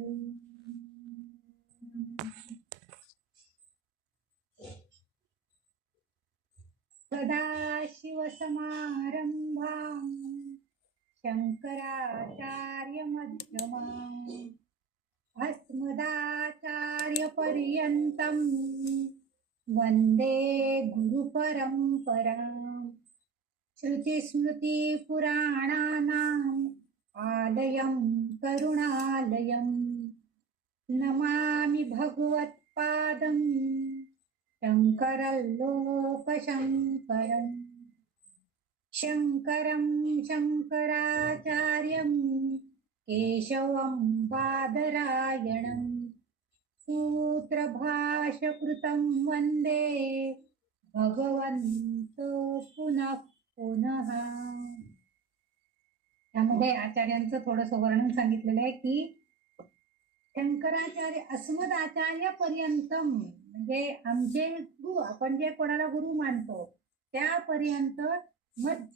सदाशिवसमारम्भाम् शङ्कराचार्यमध्यमाम् अस्मदाचार्यपर्यन्तम् वन्दे गुरुपरम्पराम्। श्रुतिस्मृतिपुराणानाम् आलयं करुणालयम् नमामि भगवत्पादम् शङ्करल्लोकशङ्करम्। शङ्करं शङ्कराचार्यं केशवं बादरायणं सूत्रभाष्यकृतं वन्दे भगवन्तो पुनः पुनः। त्यामध्ये आचार्यांचं थोडंसं वर्णन सांगितलेलं आहे की शंकराचार्य अस्मदाचार्य पर्यंतम म्हणजे आमचे गुरु, आपण जे कोणाला गुरु मानतो त्यापर्यंत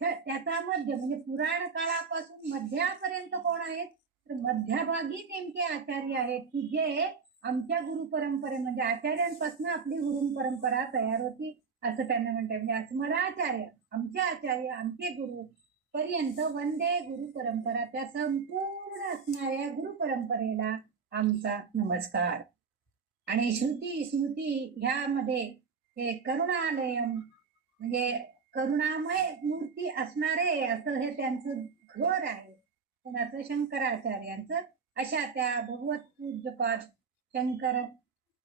त्याचा मध्य म्हणजे पुराण काळापासून मध्यापर्यंत कोण आहेत तर मध्यभागी नेमके आचार्य आहेत की जे आमच्या गुरु परंपरे म्हणजे आचार्यांपासून आपली गुरु परंपरा तयार होती असं त्यांना म्हणतात. म्हणजे अस्मदाचार्य आमचे आचार्य आमचे गुरु पर्यंत वंदे गुरु परंपरा, त्या संपूर्ण असणाऱ्या गुरु परंपरेला आमचा नमस्कार. आणि श्रुती स्मृती ह्यामध्ये हे करुणालयम म्हणजे करुणामय मूर्ती असणारे असं हे त्यांचं घर आहे. कोणाचं? शंकराचार्यांचं. अशा त्या भगवत पूज्यपाद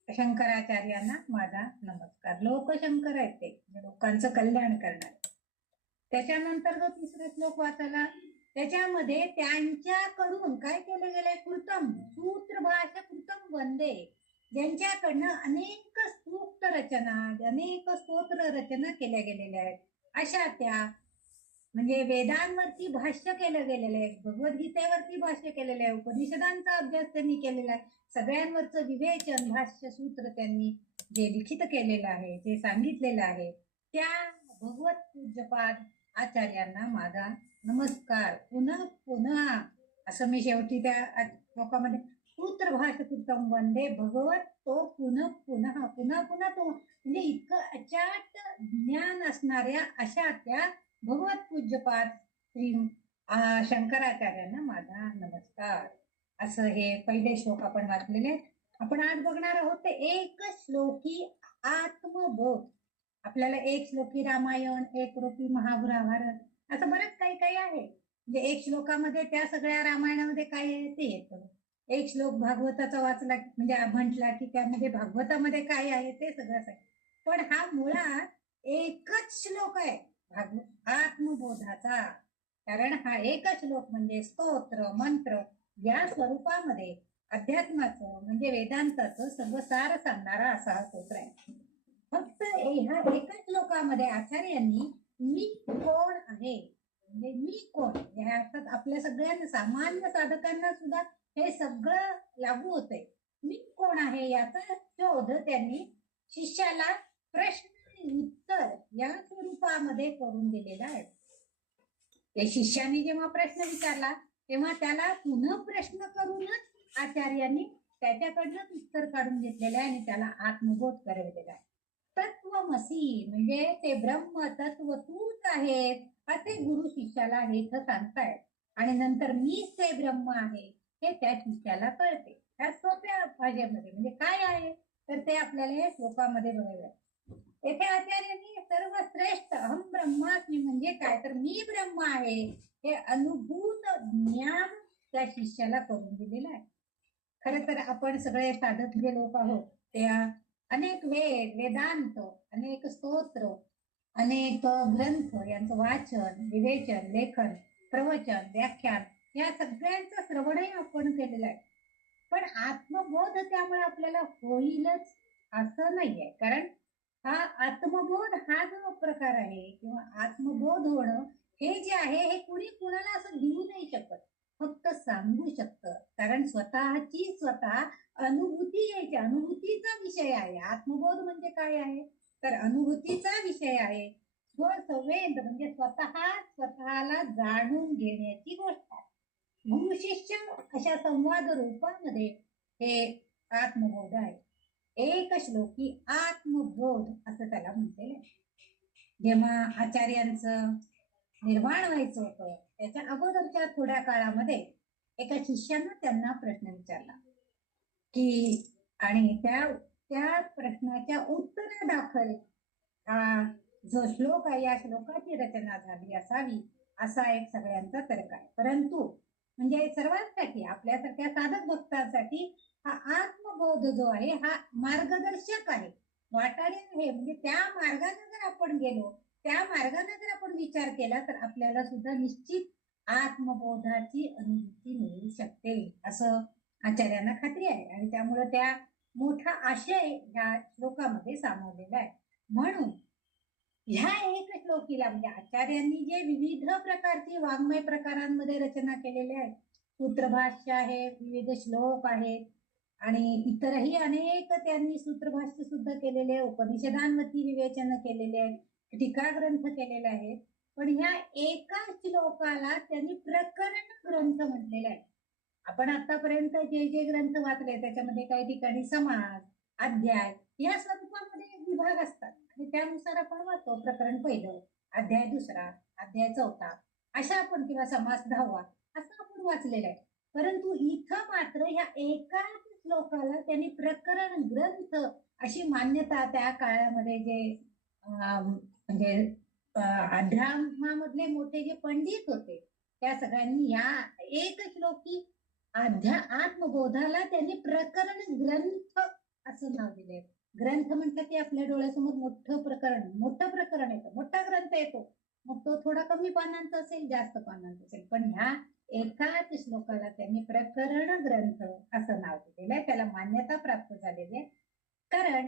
शंकराचार्यांना माझा नमस्कार. लोकशंकर आहेत ते, लोकांचं कल्याण करणारे. त्याच्यानंतर जो तिसरा श्लोक वाचायला त्याच्यामध्ये त्यांच्याकडून काय केलं गेलंय? कृतम सूत्र भाषा कृतम वंदे, ज्यांच्याकडनं अनेक सूक्त रचना अनेक स्तोत्र रचना केल्या गेलेल्या आहेत अशा त्या म्हणजे वेदांवरती भाष्य केलं गेलेलं आहे, भगवद्गीतेवरती भाष्य केलेलं आहे, उपनिषदांचा अभ्यास त्यांनी केलेला आहे, सगळ्यांवरचं विवेचन भाष्य सूत्र त्यांनी जे लिखित केलेलं आहे जे सांगितलेलं आहे त्या भगवत पूज्यपाद आचार्यांना माझा नमस्कार. पुन्हा पुन्हा असं मी शेवटी त्या श्लोकामध्ये सूत्र भाषकृतम वंदे भगवत तो पुन्हा पुन्हा पुन्हा पुन्हा तो म्हणजे इतकं अचाट ज्ञान असणाऱ्या अशा त्या भगवत पूज्यपाद श्री शंकराचार्यांना माझा नमस्कार. असं हे पहिले श्लोक आपण वाचलेले. आपण आज बघणार आहोत ते एक श्लोकी आत्मबोध. आपल्याला एक श्लोकी रामायण, एक श्लोकी महाभारत असं बरंच काही काही आहे. म्हणजे एक श्लोकामध्ये त्या सगळ्या रामायणामध्ये काय आहे ते येतं. एक श्लोक भागवताचा वाचला म्हणजे म्हटला की त्यामध्ये भागवतामध्ये काय आहे ते सगळं आहे. पण हा मुळात एकच श्लोक आहे आत्मबोधाचा. कारण हा एकच श्लोक म्हणजे स्तोत्र मंत्र या स्वरूपामध्ये अध्यात्माचं म्हणजे वेदांताचं सर्व सार सांगणारा असा हा स्तोत्र आहे. फक्त ह्या एकच श्लोकामध्ये आचार्यांनी मी कोण आहे म्हणजे मी कोण या अर्थात आपल्या सगळ्यांना सामान्य साधकांना सुद्धा हे सगळं लागू होतंय. मी कोण आहे याचा शोध त्यांनी शिष्याला प्रश्न आणि उत्तर या स्वरूपामध्ये करून दिलेला आहे. त्या शिष्याने जेव्हा प्रश्न विचारला तेव्हा त्याला पुन्हा प्रश्न करूनच आचार्यांनी त्याच्याकडनं उत्तर काढून घेतलेलं आहे आणि त्याला आत्मबोध करवलेला आहे. तत्वमसी म्हणजे ते ब्रह्म तत्व तूच आहेस असे गुरु शिष्याला हे इथं सांगतायत. आणि नंतर मीच ते ब्रह्म आहे हे त्या शिष्याला कळते. त्या सोप्या भाषेमध्ये म्हणजे काय आहे तर ते आपल्याला या श्लोकामध्ये बघायला. येथे आचार्यांनी सर्वश्रेष्ठ अहम ब्रह्मास्मी म्हणजे काय तर मी ब्रह्म आहे हे अनुभूत ज्ञान त्या शिष्याला करून दिलेलं आहे. खरं तर आपण सगळे साधक जे लोक आहोत त्या अनेक वेदांत अनेक स्तोत्र अनेक ग्रंथ यांचं वाचन विवेचन लेखन प्रवचन व्याख्यान या सगळ्यांचं श्रवणही आपण केलेलं आहे. पण आत्मबोध त्यामुळे आपल्याला होईलच असं नाहीये. कारण हा आत्मबोध हा जो प्रकार आहे किंवा आत्मबोध होणं हे जे आहे हे कुणी कुणाला असं देऊ नाही शकत, फक्त सांगू शकतं. कारण स्वतःची स्वतः अनुभूती यायची अनुभूतीचा विषय आहे. आत्मबोध म्हणजे काय आहे तर अनुभूतीचा विषय आहे. स्वसंवेद म्हणजे स्वतःला जाणून घेण्याची गोष्ट आहे. गुरु शिष्य अशा संवाद रूपामध्ये हे आत्मबोध आहे. एक श्लोकी आत्मबोध असं त्याला म्हटलेलं आहे. जेव्हा आचार्यांचं निर्वाण व्हायचं होतं त्याच्या अगोदरच्या थोड्या काळामध्ये एका शिष्यानं त्यांना प्रश्न विचारला की, आणि त्या प्रश्नाच्या उत्तरादाखल हा जो श्लोक आहे या श्लोकाची रचना झाली असावी असा एक सगळ्यांचा तर्क आहे. परंतु म्हणजे सर्वांसाठी आपल्यासारख्या साधक भक्तांसाठी हा आत्मबोध जो आहे हा मार्गदर्शक आहे, वाटाडे आहे. म्हणजे त्या मार्गाने जर आपण गेलो, त्या मार्गाने जर आपण विचार केला तर आपल्याला सुद्धा निश्चित आत्मबोधाची अनुभूती मिळू शकते असं आचार्यांना खात्री आहे. आणि त्यामुळे त्या मोठा आशय ह्या श्लोकामध्ये सामावलेला आहे. म्हणून ह्या एक श्लोकीला म्हणजे आचार्यांनी जे विविध प्रकारची वाङ्मय प्रकारांमध्ये रचना केलेल्या आहेत, सूत्रभाष्य आहे, विविध श्लोक आहेत आणि इतरही अनेक त्यांनी सूत्रभाष्य सुद्धा केलेले आहे, उपनिषदांवरती विवेचन केलेले आहेत, टीका ग्रंथ केलेले आहेत. पण ह्या एका श्लोकाला त्यांनी प्रकरण ग्रंथ म्हटलेले आहे. आपण आतापर्यंत जे जे ग्रंथ वाचले त्याच्यामध्ये काही ठिकाणी समास, अध्याय या स्वरूपामध्ये विभाग असतात आणि त्यानुसार आपण वाचतो. प्रकरण पहिलं, अध्याय दुसरा, अध्याय चौथा अशा आपण, किंवा समास 10वा असं आपण वाचलेलं आहे. परंतु इथं मात्र ह्या एकाच श्लोकाला त्यांनी प्रकरण ग्रंथ अशी मान्यता त्या काळामध्ये जे म्हणजे अध्यात्मामधले मोठे जे पंडित होते त्या सगळ्यांनी या एक श्लोकी आत्मबोधाला त्यांनी प्रकरण ग्रंथ असं नाव दिले. ग्रंथ म्हटलं की आपल्या डोळ्यासमोर मोठं प्रकरण येतं, मोठा ग्रंथ येतो. मग तो थोडा कमी पानांचा असेल, जास्त पानांचा असेल, पण ह्या एकाच श्लोकाला त्यांनी प्रकरण ग्रंथ असं नाव दिलेलं आहे. त्याला मान्यता प्राप्त झालेली आहे. कारण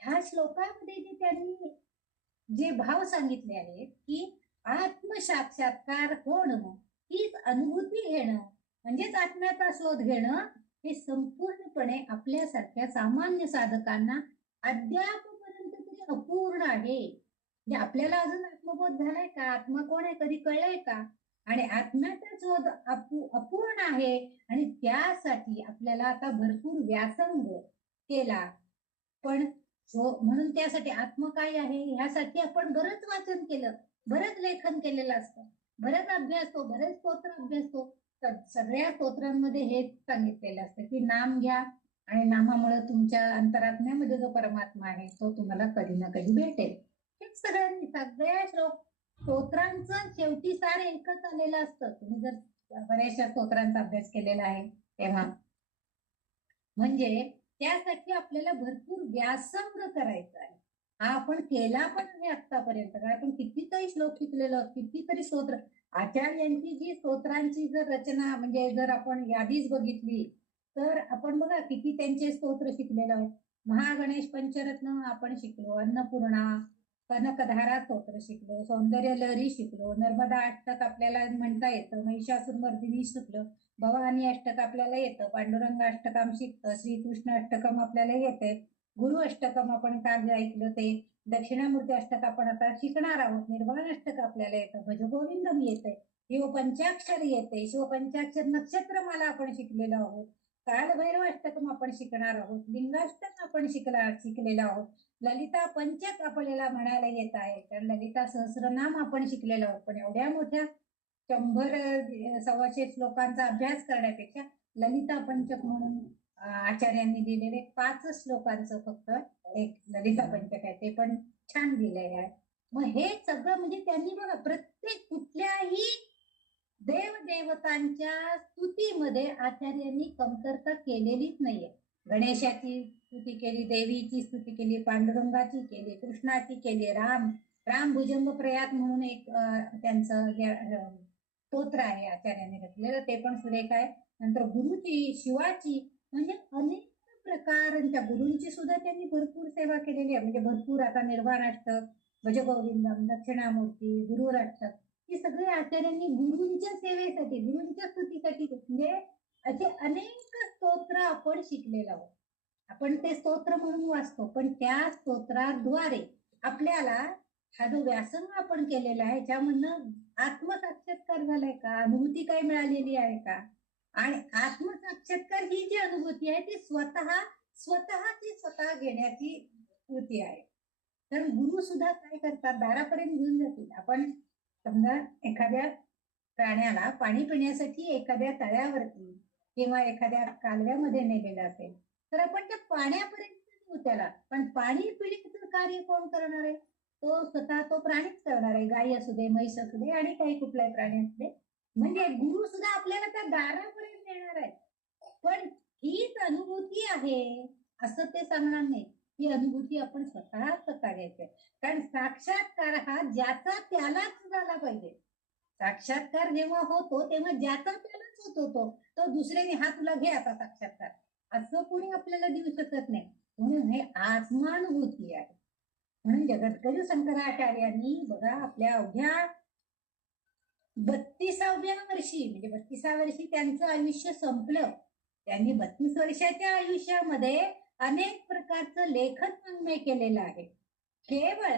ह्या श्लोकामध्ये जे त्यांनी जे भाव सांगितले आहेत की आत्मसाक्षात्कार होणं, हीच अनुभूती घेणं, म्हणजेच आत्म्याचा शोध घेणं, हे संपूर्णपणे आपल्यासारख्या सामान्य साधकांना अद्यापपर्यंत तरी अपूर्ण आहे. म्हणजे आपल्याला अजून आत्मबोध झालाय का, आत्मा कोण आहे कधी कळलंय का, आणि आत्म्याचा शोध अपूर्ण आहे. आणि त्यासाठी आपल्याला आता भरपूर व्यासंग केला. पण म्हणून त्यासाठी आत्मा काय आहे ह्यासाठी आपण बरंच वाचन केलं, बरंच लेखन केलेलं असतं, बरंच अभ्यासतो, बरेच स्तोत्र अभ्यासतो. सगळ्या स्तोत्रांमध्ये हेच सांगितलेलं असतं की नाम घ्या आणि नामामुळे तुमच्या अंतरात्म्यामध्ये जो परमात्मा आहे तो तुम्हाला कधी ना कधी भेटेल. हेच सगळ्या स्तोत्रांचं शेवटी सार एकच आलेलं असतं. तुम्ही जर बऱ्याचशा स्तोत्रांचा अभ्यास केलेला आहे तेव्हा, म्हणजे त्यासाठी आपल्याला भरपूर व्यासंग करायचा आहे. हा आपण केला पण आहे आतापर्यंत. कारण आपण कितीतरी श्लोक शिकलेलो, कितीतरी स्तोत्र, आचार्यांची जी स्तोत्रांची जर रचना म्हणजे जर आपण यादीच बघितली तर आपण बघा किती त्यांचे स्तोत्र शिकलेलो आहे. महागणेश पंचरत्न आपण शिकलो, अन्नपूर्णा, कनकधारा स्तोत्र शिकलो, सौंदर्य लहरी शिकलो, नर्मदा अष्टक आपल्याला म्हणता येतं, महिषासुर मर्दिनी शिकलो, भवानी अष्टक आपल्याला येतं, पांडुरंग अष्टकम शिकतं, श्रीकृष्ण अष्टकम आपल्याला येते, गुरु अष्टकम आपण काल ऐकलं ते, दक्षिणामूर्ती अष्टक आपण आता शिकणार आहोत, निर्वाण अष्टक आपल्याला येतं, भजगोविंदम येते, शिवपंचाक्षर येते, शिवपंचाक्षर नक्षत्रमाला आपण शिकलेलो आहोत, कालभैरव अष्टकम आपण शिकणार आहोत, लिंगाष्टक आपण शिकलेलो आहोत, ललिता पंचक आपल्याला म्हणायला येत आहे, तर ललिता सहस्रनाम आपण शिकलेलो आहोत. पण एवढ्या मोठ्या 100-125 श्लोकांचा अभ्यास करण्यापेक्षा ललिता पंचक म्हणून आचार्यांनी दिलेले 5 श्लोकांचं फक्त एक ललिता पंचक आहे, ते पण छान दिलेलं आहे. मग हे सगळं म्हणजे त्यांनी बघा प्रत्येक कुठल्याही देवदेवतांच्या स्तुतीमध्ये आचार्यांनी कमतरता केलेलीच नाहीये. गणेशाची स्तुती केली, देवीची स्तुती केली, पांडुरंगाची केली, कृष्णाची केली, राम भुजंग प्रयात म्हणून एक त्यांचं स्तोत्र आहे आचार्यांनी रचलेलं, ते पण सुरेख आहे. नंतर गुरुची, शिवाची, म्हणजे अनेक प्रकारांच्या गुरूंची सुद्धा त्यांनी भरपूर सेवा केलेली आहे. म्हणजे भरपूर आता निर्वाण अष्टक, भजगोविंदम, दक्षिणामूर्ती, गुरुर अष्टक, ही सगळे आचार्यांनी गुरूंच्या सेवेसाठी, गुरूंच्या स्तुतीसाठी म्हणजे असे अनेक स्तोत्र आपण शिकलेलो आहोत. आपण ते स्तोत्र म्हणून वाचतो, पण त्या स्तोत्राद्वारे आपल्याला हा जो व्यासंग आपण केलेला आहे त्यामधनं आत्मसाक्षात्कार झालाय का, अनुभूती काही मिळालेली आहे का, आणि आत्मसाक्षात्कार ही जी अनुभूती आहे ती स्वतः घेण्याची कृती आहे. तर गुरु सुद्धा काय करतात, दारापर्यंत घेऊन जातील. आपण समजा एखाद्या प्राण्याला पाणी पिण्यासाठी एखाद्या तळ्यावरती किंवा एखाद्या कालव्यामध्ये नेलेलं असेल, तर आपण त्या पाण्यापर्यंत नेऊ त्याला, पण पाणी पिण्याचं कार्य कोण करणार आहे? तो प्राणीच करणार आहे. गाई असू दे, म्हैस असू दे आणि काही कुठलाही प्राणी असू दे. म्हणजे गुरु सुद्धा आपल्याला त्या दारापर्यंत नेणार आहे. पण हीच अनुभूती आहे असं ते सांगणार नाही. ही अनुभूती आपण स्वतः घ्यायचंय. कारण साक्षात्कार हा ज्याचा त्यालाच झाला पाहिजे. साक्षात्कार जेव्हा होतो तेव्हा ज्याचा त्यालाच होतो तो दुसऱ्याने हा तुला घे आता साक्षात्कार असं कोणी आपल्याला देऊ शकत नाही. म्हणून हे आत्मानुभूती आहे. म्हणून जगद्गुरु शंकराचार्यांनी बघा आपल्या अवघ्या 32व्या वर्षी म्हणजे 32व्या वर्षी त्यांचं आयुष्य संपलं. त्यांनी 32 वर्षाच्या आयुष्यामध्ये अनेक प्रकारचं लेखन वाङ्मय केलेलं आहे. केवळ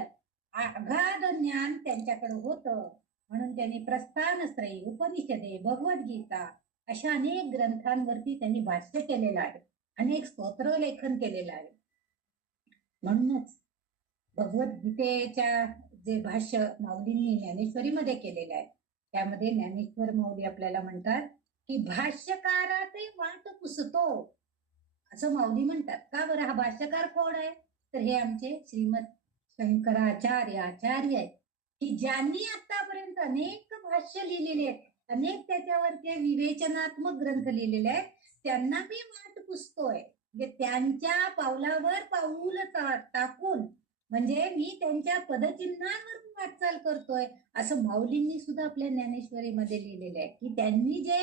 अगाध ज्ञान त्यांच्याकडे होतं म्हणून त्यांनी प्रस्थानत्रयी, उपनिषदे, भगवद्गीता अशा अनेक ग्रंथांवरती त्यांनी भाष्य केलेलं आहे. अनेक स्तोत्र लेखन केलेलं आहे. म्हणूनच भगवद्गीतेच्या जे भाष्य माऊलींनी ज्ञानेश्वरीमध्ये केलेलं आहे त्यामध्ये ज्ञानेश्वर माऊली आपल्याला म्हणतात की भाष्यकाराचे वाट पुसतो असं माऊली म्हणतात. का बरं? हा भाष्यकार कोण आहे? तर हे आमचे श्रीमद शंकराचार्य आचार्य आहेत की ज्यांनी आतापर्यंत अनेक भाष्य लिहिलेले आहेत, अनेक त्याच्यावरचे विवेचनात्मक ग्रंथ लिहिलेले आहेत. त्यांना मी वाट पुसतोय म्हणजे त्यांच्या पावलावर पाऊल टाकून म्हणजे मी त्यांच्या पदचिन्हांवरून वाटचाल करतोय असं माऊलींनी सुद्धा आपल्या ज्ञानेश्वरीमध्ये लिहिलेलं आहे की त्यांनी जे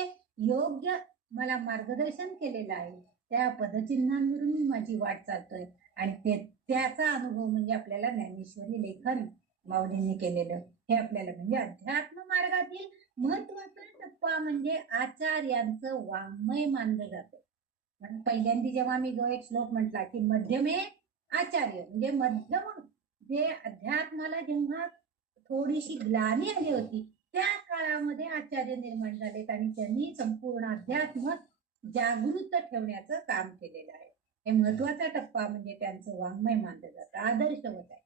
योग्य मला मार्गदर्शन केलेलं आहे त्या पदचिन्हांवरून मी माझी वाट चालतोय. आणि त्याचा अनुभव म्हणजे आपल्याला ज्ञानेश्वरी लेखन माऊलींनी केलेलं हे आपल्याला म्हणजे अध्यात्म मार्गातील महत्वाचा टप्पा म्हणजे आचार्यांचं वाङ्मय मानलं जातं. म्हणून पहिल्यांदा जेव्हा मी जो एक श्लोक म्हटला की मध्यमे आचार्य म्हणजे मध्यम जे अध्यात्माला जेव्हा थोडीशी ग्लानी आली होती त्या काळामध्ये आचार्य निर्माण झालेत आणि त्यांनी संपूर्ण अध्यात्म जागृत ठेवण्याचं काम केलेलं आहे. हे महत्वाचा टप्पा म्हणजे त्यांचं वाङ्मय मानलं जातं, आदर्शवत आहे.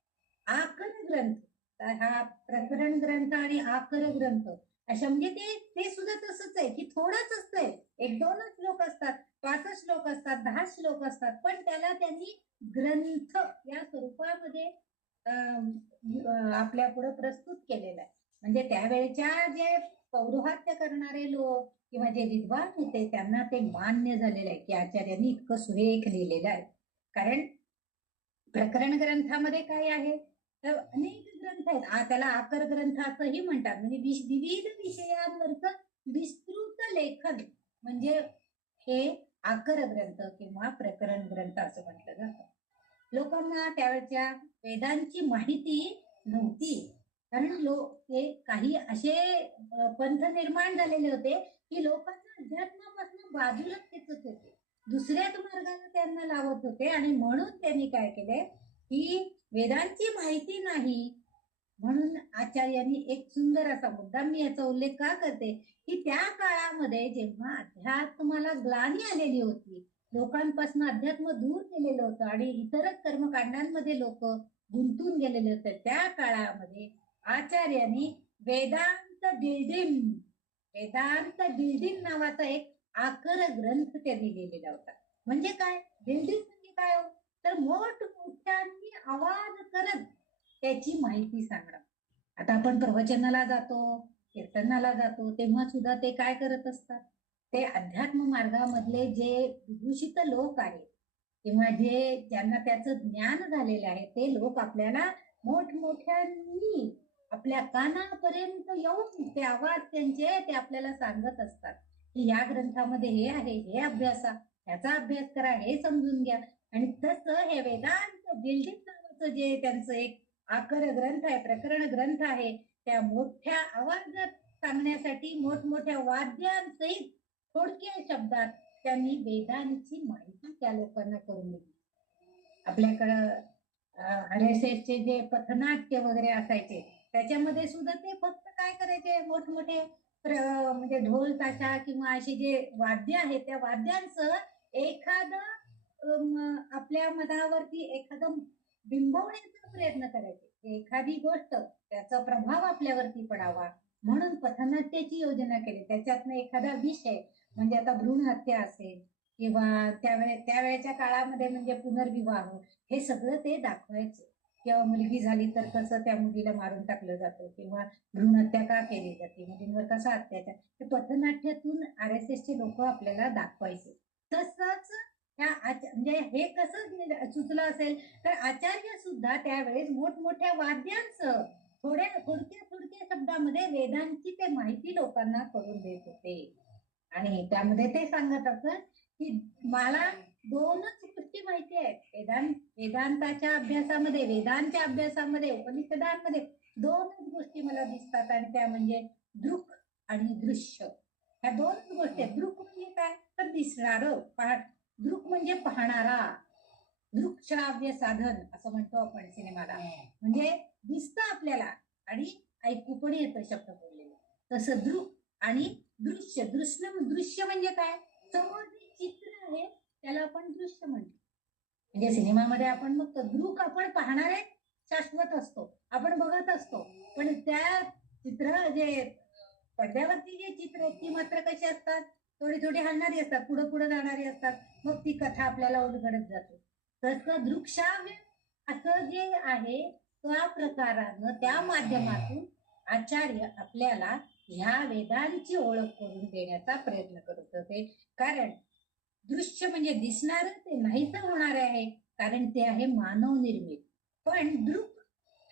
आकर ग्रंथ, हा प्रकरण ग्रंथ आणि आकर ग्रंथ अशा म्हणजे ते सुद्धा तसंच आहे की थोडंच असतंय, 1-2 श्लोक असतात, 5 श्लोक असतात, 10 श्लोक असतात, पण त्याला त्यांनी ग्रंथ या स्वरूपामध्ये आपल्या पुढे प्रस्तुत केलेला आहे. म्हणजे त्यावेळेच्या जे पौरोहात्य करणारे लोक किंवा जे विद्वान होते त्यांना ते मान्य झालेलं आहे की आचार्यांनी इतकं सुरेख लिहिलेलं आहे. कारण प्रकरण ग्रंथामध्ये काय आहे तर अनेक ग्रंथ आहेत. त्याला आकर ग्रंथ असंही म्हणतात. म्हणजे विविध विषयांवरचं विस्तृत लेखन म्हणजे हे आकर ग्रंथ किंवा प्रकरण ग्रंथ असं म्हटलं जातं. लोकांना त्यावेळच्या वेदांची माहिती नव्हती कारण ते काही असे पंथ निर्माण झालेले होते की लोकांना अध्यात्मापासून बाजूला खेचत होते, दुसऱ्याच मार्गाला त्यांना लावत होते. आणि म्हणून त्यांनी काय केले की वेदांची माहिती नाही म्हणून आचार्यांनी एक सुंदर असा मुद्दा मी याचा उल्लेख का करते की त्या काळामध्ये जेव्हा अध्यात्माला ग्लानी आलेली होती, लोकांपासून अध्यात्म दूर गेलेलं होतं आणि इतरच कर्मकांडांमध्ये लोक गुंतून गेलेले होते, त्या काळामध्ये आचार्यांनी वेदांत बिल्डिंग नावाचा एक आकर ग्रंथ त्यांनी लिहिलेला होता. म्हणजे काय बिल्डिंग म्हणजे काय हो तर मोठमोठ्यांनी आवाज करत त्याची माहिती सांगणं. आता आपण प्रवचनाला जातो, कीर्तनाला जातो तेव्हा सुद्धा ते काय करत असतात, ते अध्यात्म मार्गामधले जे विभूषित लोक आहेत किंवा ज्यांना त्याचं ज्ञान झालेलं आहे ते लोक आपल्याला मोठमोठ्यांनी आपल्या कानापर्यंत येऊन ते आवाज त्यांचे ते आपल्याला सांगत असतात की या ग्रंथामध्ये हे आहे, हे अभ्यासा, ह्याचा अभ्यास करा, हे समजून घ्या. आणि तसं हे वेदांत बिल्डिंग नावाचं जे त्यांचं एक आकर ग्रंथ आहे, प्रकरण ग्रंथ आहे, त्या मोठ्या आवाजात सांगण्यासाठी मोठमोठ्या वाद्यांसहित थोडक्या शब्दात त्यांनी वेदांची माहिती त्या लोकांना करून दिली. आपल्याकडं RSSचे जे पथनाट्य वगैरे असायचे त्याच्यामध्ये सुद्धा ते फक्त काय करायचे, मोठमोठे म्हणजे ढोल ताशा किंवा अशी जे वाद्य आहेत त्या वाद्यांचं एखादं आपल्या मनावरती एखादं बिंबवण्याचा प्रयत्न करायचे, एखादी गोष्ट त्याचा प्रभाव आपल्यावरती पडावा म्हणून पथनाट्याची योजना केली. त्याच्यातनं एखादा विषय म्हणजे आता भ्रूण हत्या असेल किंवा त्यावेळेच्या काळामध्ये म्हणजे पुनर्विवाह, हे सगळं ते दाखवायचे. किंवा मुलगी झाली तर कसं त्या मुलीला मारून टाकलं जातं किंवा भ्रूण हत्या का केली जाते, मुलींवर कसा अत्याचार, ते पथनाट्यातून RSS चे लोक आपल्याला दाखवायचे. तसंच म्हणजे हे कसं सुचलं असेल तर आचार्य सुद्धा त्यावेळेस मोठमोठ्या वाद्यांचं थोडक्या शब्दामध्ये वेदांची ते माहिती लोकांना करून देत होते. आणि त्यामध्ये ते सांगत असत की मला दोनच गोष्टी माहिती आहेत वेदांताच्या अभ्यासामध्ये, वेदांच्या अभ्यासामध्ये, उपनिषदांमध्ये दोनच गोष्टी मला दिसतात आणि त्या म्हणजे दृक आणि दृश्य. ह्या दोनच गोष्टी आहेत. दृक म्हणजे काय तर दिसणारं, दृक म्हणजे पाहणारा, दृकश्राव्य साधन असं म्हणतो आपण सिनेमाला, म्हणजे दिसतं आपल्याला आणि ऐकू पण येतं शब्द बोललेलं. तसं दृक आणि दृश्य. दृश्य म्हणजे काय, समोर जे चित्र आहे त्याला आपण दृश्य म्हणतो. म्हणजे सिनेमामध्ये आपण बघतो दृक आपण पाहणारे शाश्वत असतो, आपण बघत असतो, पण त्या चित्र जे पडद्यावरती जे चित्र आहेत ती मात्र कशी असतात, थोडी थोडी हलणारी असतात, पुढे पुढे जाणारी असतात, मग ती कथा आपल्याला उलगडत जाते. तसं दृकश्राव्य असं जे आहे त्या प्रकारानं त्या माध्यमातून आचार्य आपल्याला ह्या वेदांची ओळख करून देण्याचा प्रयत्न करत होते. कारण दृश्य म्हणजे दिसणार ते नाहीच होणार आहे, कारण ते आहे मानव निर्मित. पण दृक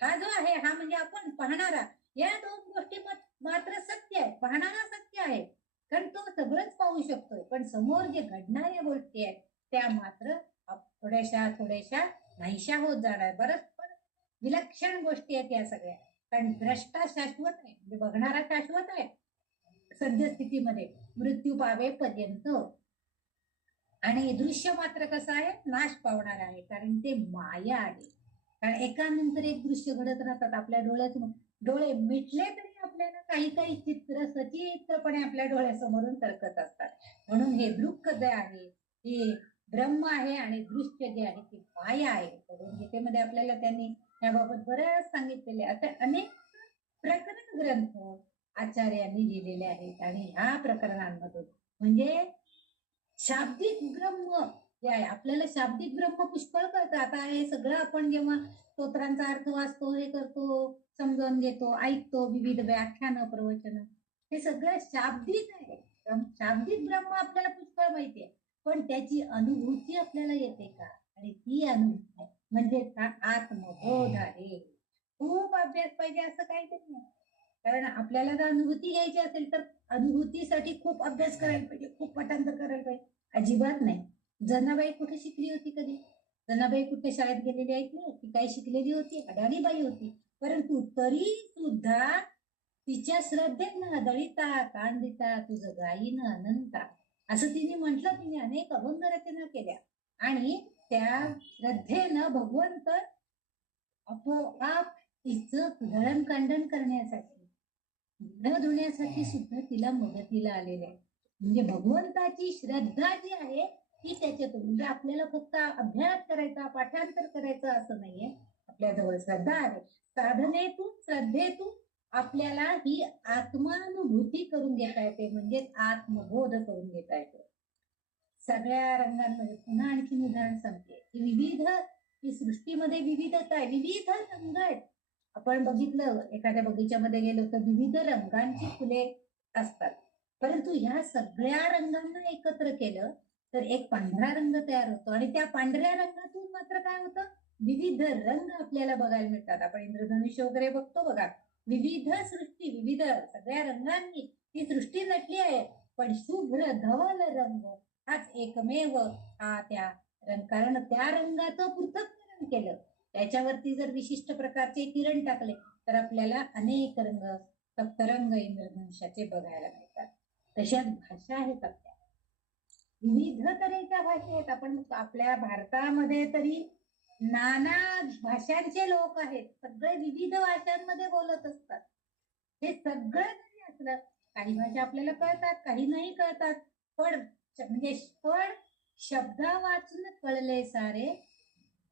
हा जो आहे हा म्हणजे आपण पाहणारा, या दोन गोष्टी मात्र सत्य आहे. पाहणारा सत्य आहे कारण तो सगळंच पाहू शकतोय, पण समोर जे घडणाऱ्या गोष्टी आहेत त्या मात्र थोड्याशा नाहीशा होत जाणार. परस्पर विलक्षण गोष्टी आहेत या सगळ्या, कारण द्रष्टा शाश्वत आहे म्हणजे बघणारा शाश्वत आहे सद्यस्थितीमध्ये मृत्यू पावेपर्यंत, आणि दृश्य मात्र कसं आहे, नाश पावणार आहे, कारण ते माया आहे. कारण एकानंतर एक दृश्य घडत राहतात आपल्या डोळ्यातून. डोळे मिटले तरी आपल्याला काही काही चित्र सचित्रपणे आपल्या डोळ्यासमोरून तरकत असतात. म्हणून हे दृक जे आहे हे ब्रह्म आहे आणि दृश्य जे आहे ते माया आहे. गीतेमध्ये आपल्याला त्यांनी याबाबत बरंच सांगितलेले. असे अनेक प्रकरण ग्रंथ आचार्यांनी लिहिलेले आहेत आणि ह्या प्रकरणांमधून म्हणजे शाब्दिक ब्रह्म जे आहे, आपल्याला शाब्दिक ब्रह्म पुष्कळ कळतं. आता हे सगळं आपण जेव्हा स्तोत्रांचा अर्थ वाचतो, हे करतो, समजावून घेतो, ऐकतो, विविध व्याख्यान प्रवचन, हे सगळं शाब्दिक आहे. शाब्दिक ब्रह्म आपल्याला पुष्कळ माहिती आहे, पण त्याची अनुभूती आपल्याला येते का, आणि ती अनुभूती म्हणजे आत्मबोध आहे. खूप अभ्यास पाहिजे असं काहीतरी नाही, कारण आपल्याला जर अनुभूती घ्यायची असेल तर अनुभूतीसाठी खूप अभ्यास करायला पाहिजे, खूप पाठांतर करायला पाहिजे, अजिबात नाही. जनाबाई कुठे शिकली होती कधी, जनाबाई कुठे शाळेत गेलेली आहेत ना, ती काही शिकलेली होती, अडाणी बाई होती, परंतु तरी सुद्धा तिच्या श्रद्धेनं दळिता कांदिता तुझं गायीन अनंता असं तिने म्हटलं. तिने अनेक अभंग रचना केल्या आणि त्या श्रद्धेनं भगवंत आपोआप तिचं दळणकांडण करण्यासाठी, न धुण्यासाठी सुद्धा तिला मदतीला आलेले आहे. म्हणजे भगवंताची श्रद्धा जी आहे ती त्याच्यातून, म्हणजे आपल्याला फक्त अभ्यास करायचा, पाठांतर करायचं असं नाहीये, आपल्याजवळ श्रद्धा आहे. साधनेतून, श्रद्धेतून आपल्याला ही आत्मानुभूती करून घेता येते, म्हणजे आत्मबोध करून घेता येतो. सगळ्या रंगांमध्ये पुन्हा आणखी उदाहरण सांगते की विविध, ही सृष्टीमध्ये विविधता आहे, विविध रंग आहेत. आपण बघितलं एखाद्या बगीच्यामध्ये गेलो तर विविध रंगांची फुले असतात, परंतु ह्या सगळ्या रंगांना एकत्र केलं तर एक पांढरा रंग तयार होतो, आणि त्या पांढऱ्या रंगातून मात्र काय होतं, विविध रंग आपल्याला बघायला मिळतात. आपण इंद्रधनुष्य वगैरे बघतो बघा, विविध सृष्टी, विविध सगळ्या रंगांनी ती सृष्टी नटली आहे, पण शुभ्र धवल रंग हाच एकमेव हा त्या रंग, कारण त्या रंगाचं पृथक्करण केलं, त्याच्यावरती जर विशिष्ट प्रकारचे किरण टाकले तर आपल्याला अनेक रंग, सप्तरंग इंद्रधनुष्याचे बघायला मिळतात. तशाच भाषा आहेत आपल्या, विविध तऱ्हेच्या भाषा आहेत. आपण आपल्या भारतामध्ये तरी नाना भाषांचे लोक आहेत, सगळे विविध भाषांमध्ये बोलत असतात. हे सगळं जरी असलं काही भाषा आपल्याला कळतात, काही नाही कळतात. पण शब्द वाचून कळले सारे,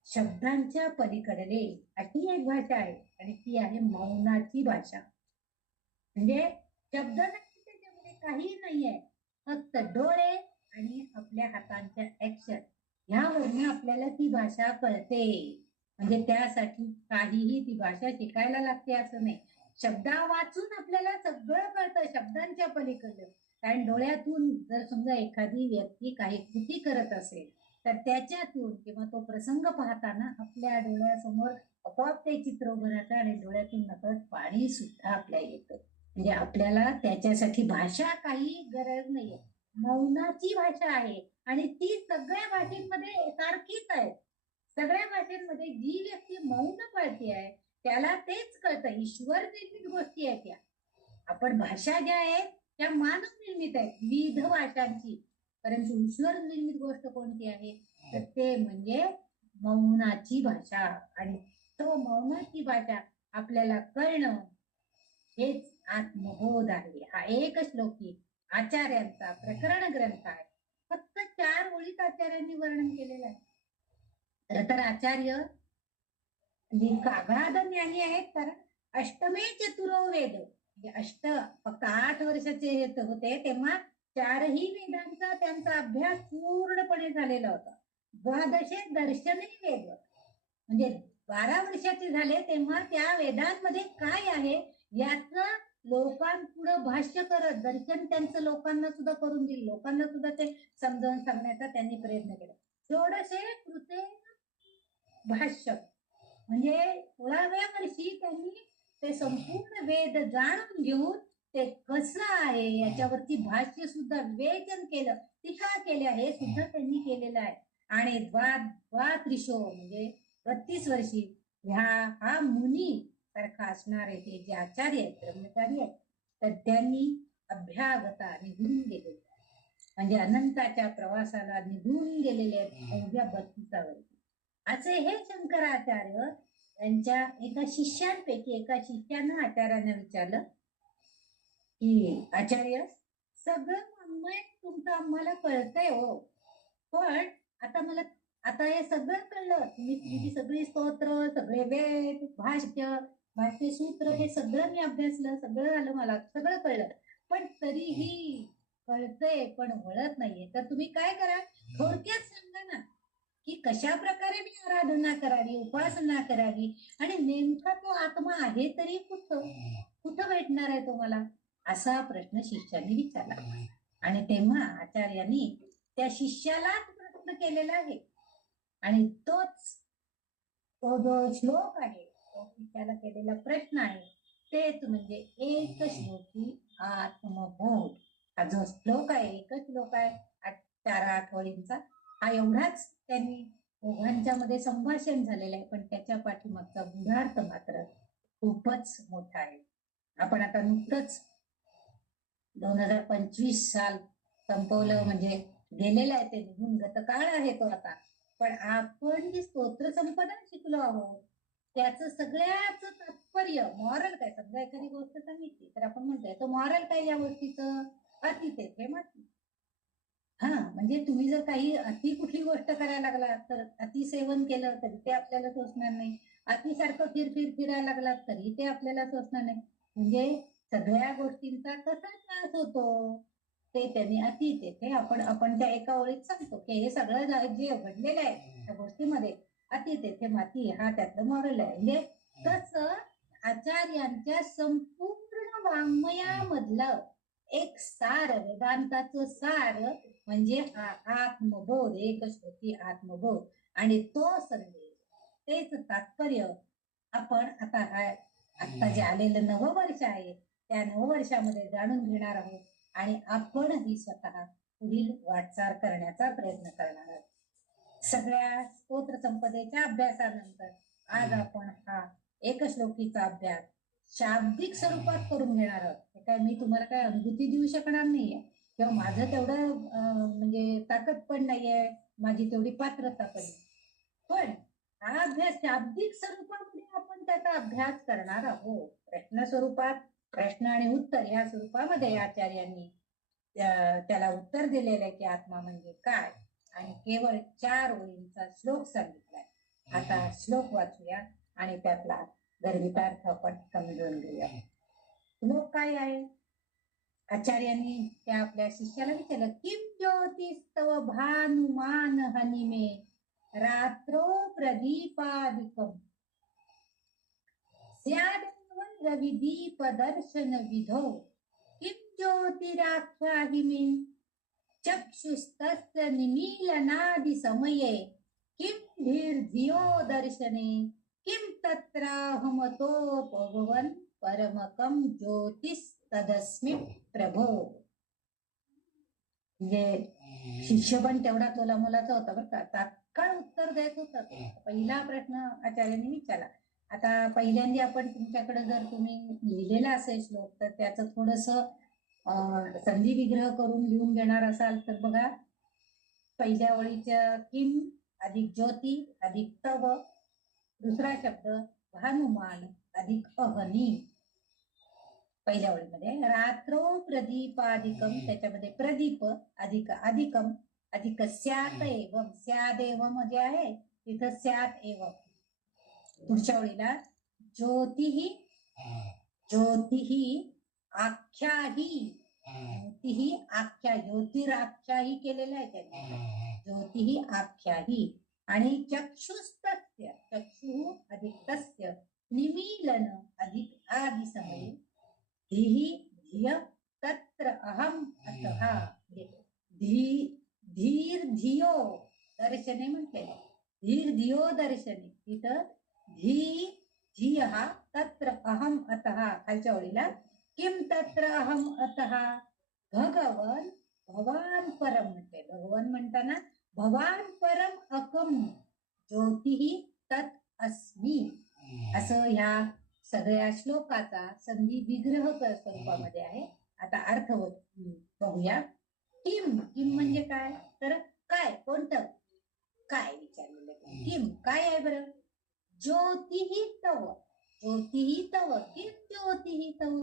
शब्दांच्या पलीकडले अशी एक भाषा आहे आणि ती आहे मौनाची भाषा. म्हणजे शब्द नाही, त्याच्यामध्ये काही नाहीये, फक्त डोळे आणि आपल्या हातांच्या ऍक्शन ह्यावरून आपल्याला ती भाषा कळते. म्हणजे त्यासाठी काहीही ती भाषा शिकायला लागते असं नाही. शब्दा वाचून आपल्याला सगळं कळतं शब्दांच्या पलीकडलं. कारण डोळ्यातून जर समजा एखादी व्यक्ती काही कृती करत असेल तर त्याच्यातून किंवा तो प्रसंग पाहताना आपल्या डोळ्यासमोर आपोआप ते चित्र उभं राहतं आणि डोळ्यातून नकळत पाणी सुद्धा आपल्या येतं. म्हणजे आपल्याला त्याच्यासाठी भाषा काही गरज नाहीये, मौनाची भाषा आहे आणि ती सगळ्या भाषेमध्ये सारखीच आहे. सगळ्या भाषेमध्ये जी व्यक्ती मौन पाळते आहे त्याला तेच कळतं. ईश्वर निर्मित गोष्टी आहेत त्या. आपण भाषा ज्या आहेत त्या मानव निर्मित आहेत, विविध भाषांची. परंतु ईश्वर निर्मित गोष्ट कोणती आहे तर ते म्हणजे मौनाची भाषा. आणि तो मौनाची भाषा आपल्याला कळणं हेच आत्मबोध आहे. हा एक श्लोकी आचार्यांचा प्रकरण ग्रंथ आहे. फक्त 4 ओळीत आचार्यांनी वर्णन केलेलं आहे. खरं तर आचार्य अगाध ज्ञानी आहेत, कारण अष्टमे चतुरो वेद, म्हणजे फक्त 8 वर्षाचे होते तेव्हा 4ही वेदांचा त्यांचा अभ्यास पूर्णपणे झालेला होता. द्वादशे दर्शने वेद, म्हणजे 12 वर्षाचे झाले तेव्हा त्या वेदांमध्ये काय आहे याचं लोकांपुढे भाष्य करत दर्शन त्यांचं लोकांना सुद्धा करून दिलं. लोकांना सुद्धा ते समजावून सांगण्याचा त्यांनी प्रयत्न केला. षोडशे कृते भाष्य, म्हणजे 16व्या वर्षी त्यांनी ते संपूर्ण वेद जाणून घेऊन ते कसं आहे याच्यावरती भाष्य सुद्धा विवेचन केलं, टीका केल्या, हे सुद्धा त्यांनी केलेलं आहे. आणि द्वात्रिशो म्हणजे 32 वर्षी हा मुनी सारखा असणारे हे जे आचार्य आहेत, ब्रह्मचारी आहेत, तर त्यांनी अभ्यागता निघून गेलेले, म्हणजे अनंताच्या प्रवासाला निघून गेलेले आहेत अवघ्या 32 वर्षी. असे हे शंकराचार्य यांच्या एका शिष्यांपैकी एका शिष्यानं आचार्यांना विचारलं की आचार्य, सगळं वाङ्मय तुमचं आम्हाला कळतंय हो, पण आता हे सगळं कळलं, तुम्ही सगळी स्तोत्र, सगळे वेद, भाष्य सूत्र, हे सगळं मी अभ्यासलं, सगळं झालं, मला सगळं कळलं, पण तरीही कळतंय पण वळत नाहीये. तर तुम्ही काय करा, थोडक्यात सांगा ना की कशा प्रकारे मी आराधना करावी, उपासना करावी, आणि नेमका तो आत्मा आहे तरी कुठं भेटणार आहे तो मला, असा प्रश्न शिष्याने विचारला. आणि तेव्हा आचार्यांनी त्या शिष्यालाच प्रश्न केलेला आहे आणि तो जो श्लोक आहे, तो शिष्याला केलेला प्रश्न आहे, तेच म्हणजे एक श्लोकी आत्मबोध. हा जो श्लोक आहे, एकच श्लोक आहे, 4-8 ओळींचा, हा एवढाच त्यांनी दोघांच्या मध्ये संभाषण झालेलं आहे, पण त्याच्या पाठीमागचा गुढार्थ मात्र खूपच मोठा आहे. आपण आता नुकतंच 2025 साल संपवलं, म्हणजे गेलेलं आहे, ते निघून गतकाळ आहे तो आता. पण आपण जी स्तोत्र संपदा शिकलो आहोत त्याचं सगळ्याच तात्पर्य, मॉरल काय, समजा एखादी गोष्ट सांगितली तर आपण म्हणतोय तो मॉरल काय या गोष्टीचं, अति तेथे माती. हा, म्हणजे तुम्ही जर काही अति कुठली गोष्ट करायला लागला तर अति सेवन केलं तरी ते आपल्याला सोसणार नाही, अतिसारखं फिरायला लागला तरी ते आपल्याला सोसणार नाही. म्हणजे सगळ्या गोष्टींचा कसा त्रास होतो ते त्यांनी अति तेथे, आपण त्या एका ओळीत सांगतो की हे सगळं जे घडलेलं आहे त्या गोष्टीमध्ये अति तेथे माती, हा त्यातलं मॉरल आहे. म्हणजे तसं आचार्यांच्या संपूर्ण वाङ्मयामधलं एक सार, वेदांताचं सार म्हणजे हा आत्मबोध, एक श्लोकी आत्मबोध, आणि तो सर्वे तेच तात्पर्य आपण आता जे आलेलं नववर्ष आहे त्या नववर्षामध्ये जाणून घेणार आहोत आणि आपणही स्वतः पुढील वाटचाल करण्याचा प्रयत्न करणार आहोत. सगळ्या स्तोत्र संपदेच्या अभ्यासानंतर आज आपण हा एक श्लोकीचा अभ्यास शाब्दिक स्वरूपात करून घेणार आहोत. काय मी तुम्हाला काय अनुभूती देऊ शकणार नाहीये किंवा माझं तेवढं म्हणजे ताकद पण नाहीये, माझी तेवढी पात्रता पण नाही, पण हा अभ्यास शाब्दिक स्वरूपामध्ये आपण त्याचा अभ्यास करणार आहोत. प्रश्न स्वरूपात प्रश्न आणि उत्तर या स्वरूपामध्ये आचार्यांनी त्याला उत्तर दिलेलं आहे की आत्मा म्हणजे काय, आणि केवळ 4 ओळींचा श्लोक सांगितलाय. आता श्लोक वाचूया आणि त्यातला गर्भितार्थ आपण समजून घेऊया. श्लोक काय आहे? आचार्यांनी त्या आपल्या शिष्याला विचारलं, किम ज्योतिस्तव भानुमान हनिमे रात्रो प्रदीपादिकम स्यादेव रविदीप दर्शन विधो किम ज्योतिराख्याहि मे चक्षुस्तस्य निमीलनादि समये किम धीर्धियो दर्शने किम तत्राहमतो भगवन् परमकम ज्योतिस्तदस्मि प्रभो. म्हणजे शिष्य पण तेवढा तोला मुलाचा होता बरं का, तात्काळ उत्तर देत होता. पहिला प्रश्न आचार्यांनी विचारला. आता पहिल्यांदा आपण तुमच्याकडे जर तुम्ही लिहिलेला असेल श्लोक तर त्याचं थोडस संधी विग्रह करून लिहून घेणार असाल तर बघा, पहिल्या ओळीच्या किम अधिक ज्योती अधिक तव, दुसरा शब्द भानुमान अधिक अहनी. पहिल्या ओळीमध्ये रात्रो प्रदीपादिकम, त्याच्यामध्ये प्रदीप अधिक अधिकम अधिक स्यात एवम, स्याद एवम जे आहे तिथं स्यात एवम. पुढच्या ओळीला ज्योतिही ज्योतिही आख्याही, ज्योतिही आख्या, ज्योतिराख्याही केलेलं आहे त्यांनी, ज्योतिही आख्याही. आणि चक्षुस्तस्य, चक्षु अधिक तस्य, निमीलन अधिक आदि समये धीहि धिय तत्र अहम अतः, धीर धियो दर्शने म्हटले, धीर धियो दर्शने, तिथं धी धिय तत्र अहम अतः. खालच्या ओळीला किम तत्र अहम अतः भगवन भवान परम म्हणते, भगवान म्हणताना भवान परम अकम ज्योतिही तत् अस्मी, असं ह्या सगळ्या श्लोकाचा संधी विग्रह स्वरूपामध्ये आहे. आता अर्थ बघूया. किम, किम म्हणजे काय, तर काय, कोणतं काय विचारलेलं. किम काय आहे बरं? ज्योतिही तव, ज्योतिही तव, किम ज्योतिही तव,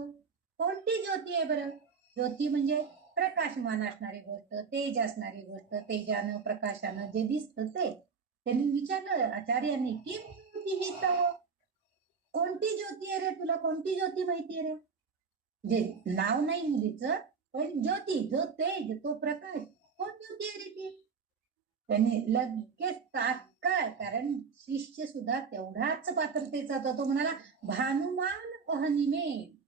कोणती ज्योती आहे बरं? ज्योती म्हणजे प्रकाशमान असणारी गोष्ट, तेज असणारी गोष्ट, तेजानं प्रकाशानं जे दिसतं ते. त्यांनी विचारलं आचार्यांनी, किम ज्योतिही तव, कोणती ज्योती आहे रे तुला, कोणती ज्योती माहिती आहे रे? जे नाव नाही मुलीचं, पण ज्योती, जो तेज, तो प्रकाश, कोण ज्योती आहे रे ती? त्यांनी लगेच तात्काळ, कारण शिष्य सुद्धा तेवढाच पात्रतेचा होता, तो म्हणाला भानुमान अहनिमे.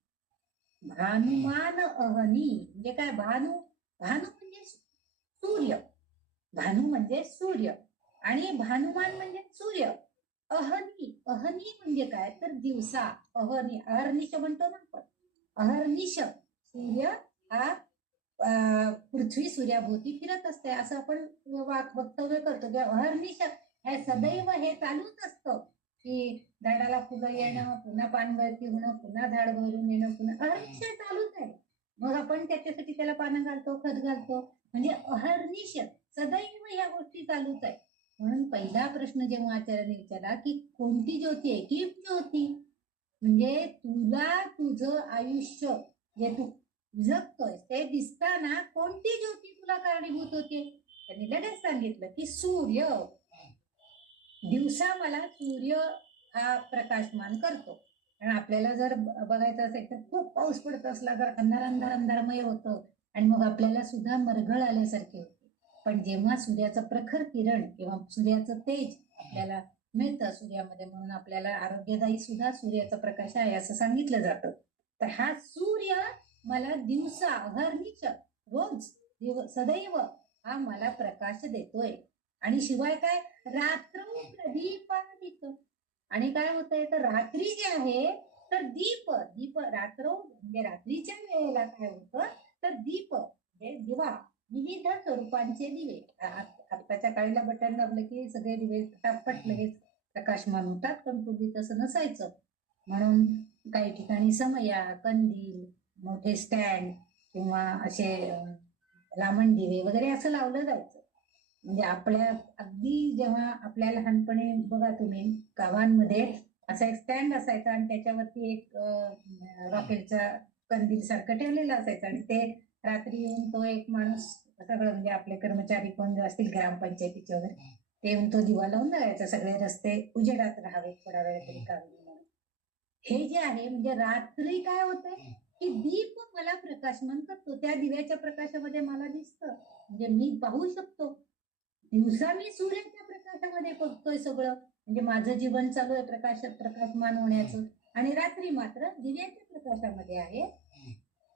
भानुमान अहनी म्हणजे काय? भानू, भानू म्हणजे सूर्य, भानू म्हणजे सूर्य आणि भानुमान म्हणजे सूर्य. अहनी, अहनी म्हणजे काय तर दिवसा, अहनी, अहर्निश म्हणतो ना आपण, अहर्निश सूर्य हा पृथ्वी सूर्याभोवती फिरत असते असं आपण वक्तव्य करतो की अहर्निश हे सदैव हे चालूच असतं की झाडाला फुलं येणं, पुन्हा पान गळती होणं, पुन्हा झाड भरून येणं, पुन्हा अहर्निश चालूच आहे. मग आपण त्याच्यासाठी त्याला पानं घालतो, खत घालतो, म्हणजे अहर्निश सदैव ह्या गोष्टी चालूच आहे. म्हणून पहिला प्रश्न जेव्हा आचार्याने विचारला की कोणती ज्योती आहे, की ज्योती म्हणजे तुला तुझं आयुष्य जे तू जगतोय ते दिसताना कोणती ज्योती तुला कारणीभूत होते? त्यांनी लगेच सांगितलं की सूर्य, दिवसा मला सूर्य हा प्रकाशमान करतो. कारण आपल्याला जर बघायचं असेल तर खूप पाऊस पडत असला तर अंधार अंधार अंधारमय होतं आणि मग आपल्याला सुद्धा मरगळ आल्यासारखे होते. पण जेव्हा सूर्याचं प्रखर किरण किंवा सूर्याचं तेज आपल्याला मिळतं सूर्यामध्ये, म्हणून आपल्याला आरोग्यदायी सुद्धा सूर्याचा प्रकाश आहे असं सांगितलं जातं. तर हा सूर्य मला दिवसा अहर्निश रोज सदैव हा मला प्रकाश देतोय. आणि शिवाय काय, रात्र प्रदीपादिक, आणि काय होतंय तर रात्री जे आहे तर दीप, दीप रात्र म्हणजे रात्रीच्या वेळेला काय होतं तर दीप म्हणजे दिवा, विविध स्वरूपांचे दिवे. आत्ताच्या काळीला बटन दाबलं की सगळे दिवे टापट लगेच प्रकाशमान होतात, पण पूर्वी तसं नसायचं. म्हणून काही ठिकाणी समया, कंदील, मोठे स्टँड किंवा असे लांबण दिवे वगैरे असं लावलं जायचं. म्हणजे आपल्या अगदी जेव्हा आपल्या लहानपणी बघा तुम्ही गावांमध्ये असा एक स्टँड असायचा आणि त्याच्यावरती एक रॉकेलचा कंदील सारखं ठेवलेलं असायचं आणि ते रात्री येऊन तो एक माणूस सगळं म्हणजे आपले कर्मचारी कोण असतील ग्रामपंचायतीचे वगैरे ते येऊन तो दिवा लावून जायचा, सगळे रस्ते उजेडात राहावे थोडा वेळ तरी का होईना. हे जे आहे म्हणजे रात्री काय होतंय की दीप मला प्रकाशमान करतो, त्या दिव्याच्या प्रकाशामध्ये मला दिसतं, म्हणजे मी पाहू शकतो. दिवसा मी सूर्याच्या प्रकाशामध्ये बघतोय सगळं, म्हणजे माझं जीवन चालू आहे प्रकाशमान होण्याचं, आणि रात्री मात्र दिव्याच्या प्रकाशामध्ये आहे.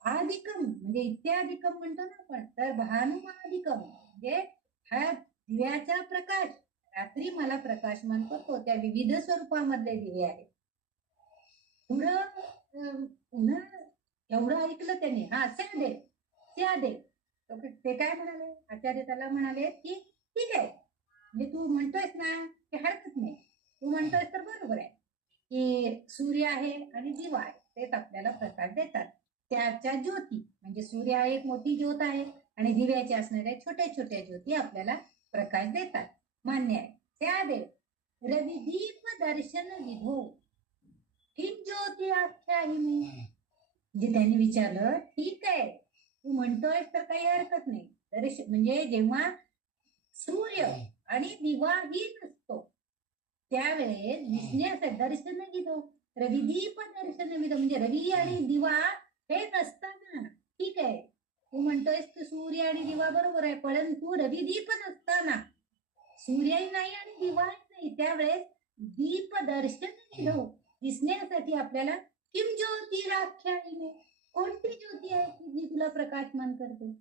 आदिकम म्हणजे इत्यादिकम म्हणतो ना आपण, तर भानुमादिकम म्हणजे हा दिव्याचा प्रकाश रात्री मला प्रकाशमान करतो, त्या विविध स्वरूपामधले दिवे आहेत. पुढं पुन्हा एवढं ऐकलं त्यांनी. हा त्या ते काय म्हणाले, आचार्य त्याला म्हणाले की ठीक आहे, म्हणजे तू म्हणतोयस ना की हरकत नाही, तू म्हणतोयस तर बरोबर आहे की सूर्य आहे आणि दिवा आहे, तेच आपल्याला प्रकाश देतात. त्याच्या ज्योती म्हणजे सूर्य एक मोठी ज्योत आहे आणि दिव्याचे असणाऱ्या छोट्या छोट्या ज्योती आपल्याला प्रकाश देतात, मान्य आहे. त्या देव रविदीप दर्शन विधो किम ज्योती आख्यायिनी. म्हणजे त्यांनी विचारलं, ठीक आहे तू म्हणतोय तर काही हरकत नाही, म्हणजे जेव्हा सूर्य आणि दिवाही नसतो त्यावेळेस दिसण्याचं दर्शन घेतो, रविदीप दर्शन विधो म्हणजे रवी आणि दिवा हे नसताना, ठीक आहे तू म्हणतोयस की सूर्य आणि दिवा बरोबर आहे, परंतु रविदीप नसताना सूर्यही नाही आणि दिवाही नाही, त्यावेळेस दीप दर्शन विधो दिसण्यासाठी आपल्याला किम ज्योती राख्यायिने, कोणती ज्योती आहे की जी तुला प्रकाशमान करते.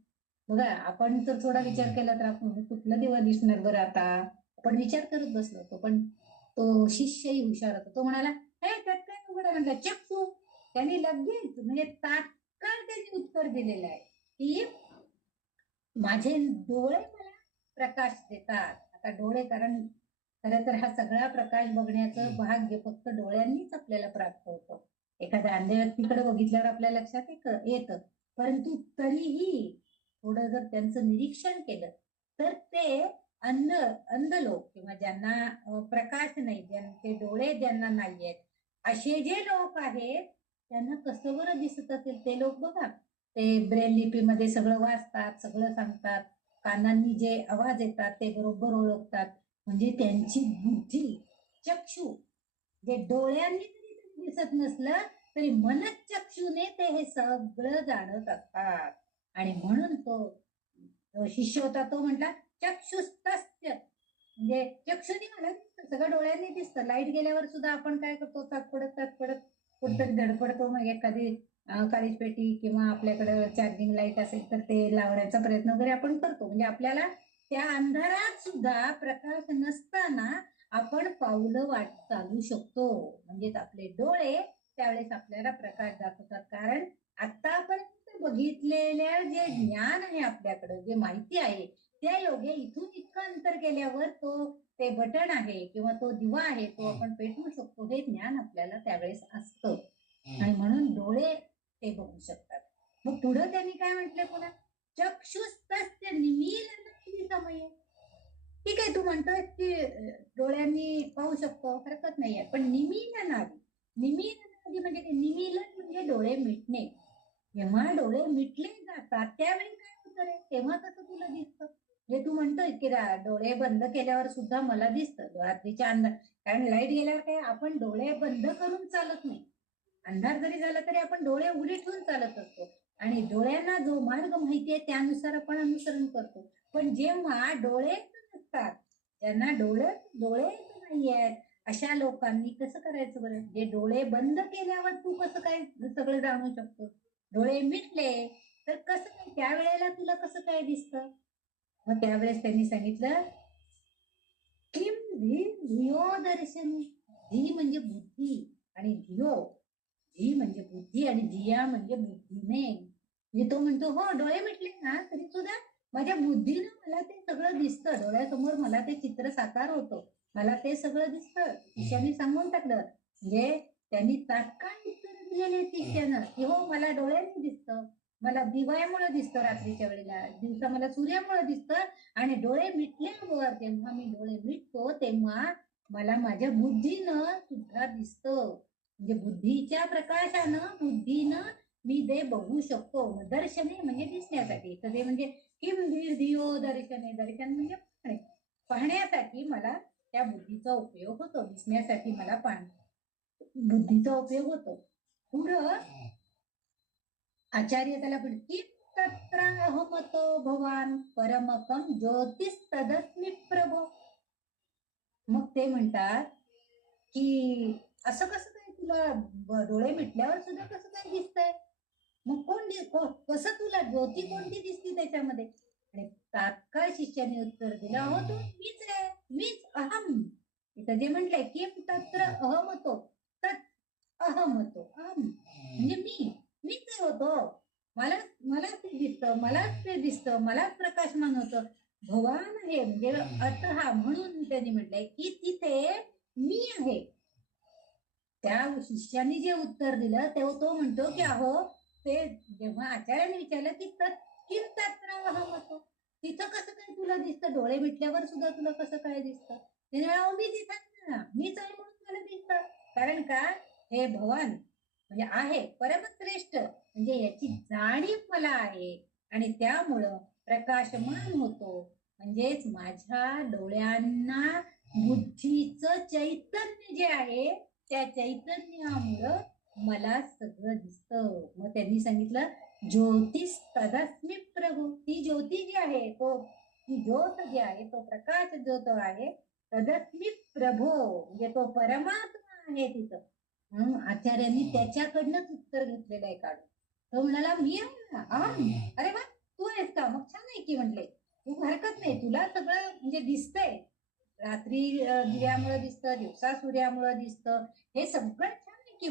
बघा आपण जर थोडा विचार केला तर आपण कुठला दिवा दिसणार बरं, आता आपण विचार करत बसलो होतो, पण तो शिष्यही हुशार होता, तो म्हणाला हे त्यात काय उघडा, म्हटलं चक्कू. त्यांनी लगेच म्हणजे तात्काळ त्यांनी उत्तर दिलेलं आहे की माझे डोळे मला प्रकाश देतात. आता डोळे, कारण खरं तर हा सगळा प्रकाश बघण्याचं भाग्य फक्त डोळ्यांनीच आपल्याला प्राप्त होतं. एखाद्या अंध व्यक्तीकडे बघितल्यावर आपल्या लक्षात येतं, परंतु तरीही थोडं जर त्यांचं निरीक्षण केलं तर ते अंध लोक किंवा ज्यांना प्रकाश नाही, ज्यांचे डोळे ज्यांना नाहीयेत, असे जे लोक आहेत त्यांना कसं बरं दिसत असेल. ते लोक बघा ते ब्रेल लिपीमध्ये सगळं वाचतात, सगळं सांगतात, कानांनी जे आवाज येतात ते बरोबर ओळखतात, म्हणजे त्यांची बुद्धी चक्षु जे डोळ्यांनी जरी दिसत नसलं तरी मनचक्षुने ते हे सगळं जाणत असतात. आणि म्हणून तो शिष्य होता, तो म्हटला चक्षुस्तस्य म्हणजे चक्षुनी मला दिसतं, सगळं डोळ्यांनी दिसतं. लाईट गेल्यावर सुद्धा आपण काय करतो, तात्पडत कुठतरी धडपडतो, मग एखादी काळीच पेटी किंवा आपल्याकडे चार्जिंग लाईट असेल तर ते लावण्याचा प्रयत्न वगैरे आपण करतो, म्हणजे आपल्याला त्या अंधारात सुद्धा प्रकाश नसताना आपण पावलं वाट चालू शकतो, म्हणजेच आपले डोळे त्यावेळेस आपल्याला प्रकाश दाखवतात. कारण आतापर्यंत बघितलेल्या जे ज्ञान आहे आपल्याकडे, जे माहिती आहे त्या योगे इथून इतकं अंतर गेल्यावर तो ते बटन आहे किंवा तो दिवा आहे तो आपण पेटवू शकतो, हे ज्ञान आपल्याला त्यावेळेस असतं आणि म्हणून डोळे ते बघू शकतात. मग पुढे त्यांनी काय म्हटलं, पुन्हा चक्षुस्तस्य निमीलनादि समये. ठीक आहे तू म्हणतोय की डोळ्यांनी पाहू शकतो, हरकत नाहीये, पण निमीलनादि म्हणजे निमीलन म्हणजे डोळे मिटणे. जेव्हा डोळे मिटले जातात त्यावेळी काय होतं रे, तेव्हा कसं तुला दिसतं. जे तू म्हणतोय की डोळे बंद केल्यावर सुद्धा मला दिसतं रात्रीच्या अंधार, कारण लाईट गेल्यावर काय आपण डोळे बंद करून चालत नाही, अंधार जरी झाला तरी आपण डोळे उघडे ठेवून चालत असतो आणि डोळ्यांना जो मार्ग माहिती आहे त्यानुसार आपण अनुसरण करतो. पण जेव्हा डोळे नसतात, ज्यांना डोळे नाही आहेत, अशा लोकांनी कसं करायचं बरं. जे डोळे बंद केल्यावर तू कसं काय सगळं जाणू शकतो, डोळे मिटले तर कसं काय त्यावेळेला तुला कसं काय दिसतं. मग त्यावेळेस त्यांनी सांगितलं किम धियो दर्शनी. धी म्हणजे बुद्धी आणि धियो, धी म्हणजे बुद्धी आणि धिया म्हणजे बुद्धीने. म्हणजे तो म्हणतो हो डोळे मिटले ना तरी सुद्धा माझ्या बुद्धीनं मला ते सगळं दिसतं, डोळ्यासमोर मला ते चित्र साकार होतं, मला ते सगळं दिसतं. शिष्याने सांगून टाकलं, म्हणजे त्यांनी तात्काळ उत्तर दिलेले शिष्यानं की हो मला डोळ्यांनी दिसतं, मला दिव्यामुळे दिसतं रात्रीच्या वेळेला, दिवसा मला सूर्यामुळे दिसतं, आणि डोळे मिटल्यावर जेव्हा मी डोळे मिटतो तेव्हा मला माझ्या बुद्धीनं सुद्धा दिसतं. म्हणजे बुद्धीच्या प्रकाशानं बुद्धीनं मी ते बघू शकतो. दर्शने म्हणजे दिसण्यासाठी, तर ते म्हणजे किम धियो दर्शने, दर्शन म्हणजे पाहण्यासाठी मला त्या बुद्धीचा उपयोग होतो, दिसण्यासाठी मला बुद्धीचा उपयोग होतो. पुढं आचार्य त्याला पण किम तत्र अहमतो भवान परमकम ज्योतिस्तदस्मि प्रभो. मग ते म्हणतात की असं कसं काय तुला डोळे मिटल्यावर सुद्धा कसं काय दिसतंय? मग कसं तुला ज्योती कोणती दिसती त्याच्यामध्ये? आणि तात्काळ शिष्याने उत्तर दिलं, हो तो मीच आहे, मीच अहम. इथं जे म्हटलंय की तत्र अहमतो तत् अहमतो, अहम म्हणजे मीच होतो. मलाच ते दिसतं, मलाच ते दिसतं, मलाच प्रकाशमान होतं. भवान आहे म्हणजे अतः, म्हणून त्यांनी म्हटलंय की तिथे मी आहे. त्या शिष्याने जे उत्तर दिलं तेव्हा तो म्हणतो की अहो, ते जेव्हा आचार्याने विचारलं की किम तत्र अहमतो, तिथं कसं काय तुला दिसतं, डोळे मिटल्यावर सुद्धा तुला कसं काय दिसतं? मी तिथं मीच आहे म्हणून मला दिसतं. कारण का, हे भवन म्हणजे आहे परमश्रेष्ठ, म्हणजे याची जाणीव मला आहे आणि त्यामुळं प्रकाशमान होतो. म्हणजेच माझ्या डोळ्यांना बुद्धीचं चैतन्य जे आहे त्या चैतन्यामुळं मला सगळं दिसतं. मग त्यांनी सांगितलं ज्योतिष तदस्मी प्रभू, ती ज्योती जी आहे, ती ज्योत जी आहे, तो प्रकाश ज्योत आहे, तदस्मी प्रभो म्हणजे तो परमात्मा आहे तिथं. म्हणून आचार्यांनी त्याच्याकडनंच उत्तर घेतलेलं आहे काढून. तो म्हणाला मी आहे ना, अरे वा, तू आहेस का, मग छान आहे की. म्हटले तू हरकत नाही, तुला सगळं म्हणजे दिसतंय, रात्री दिव्यामुळे दिसतं, दिवसा सूर्यामुळे दिसतं, हे सगळं छान आहे की.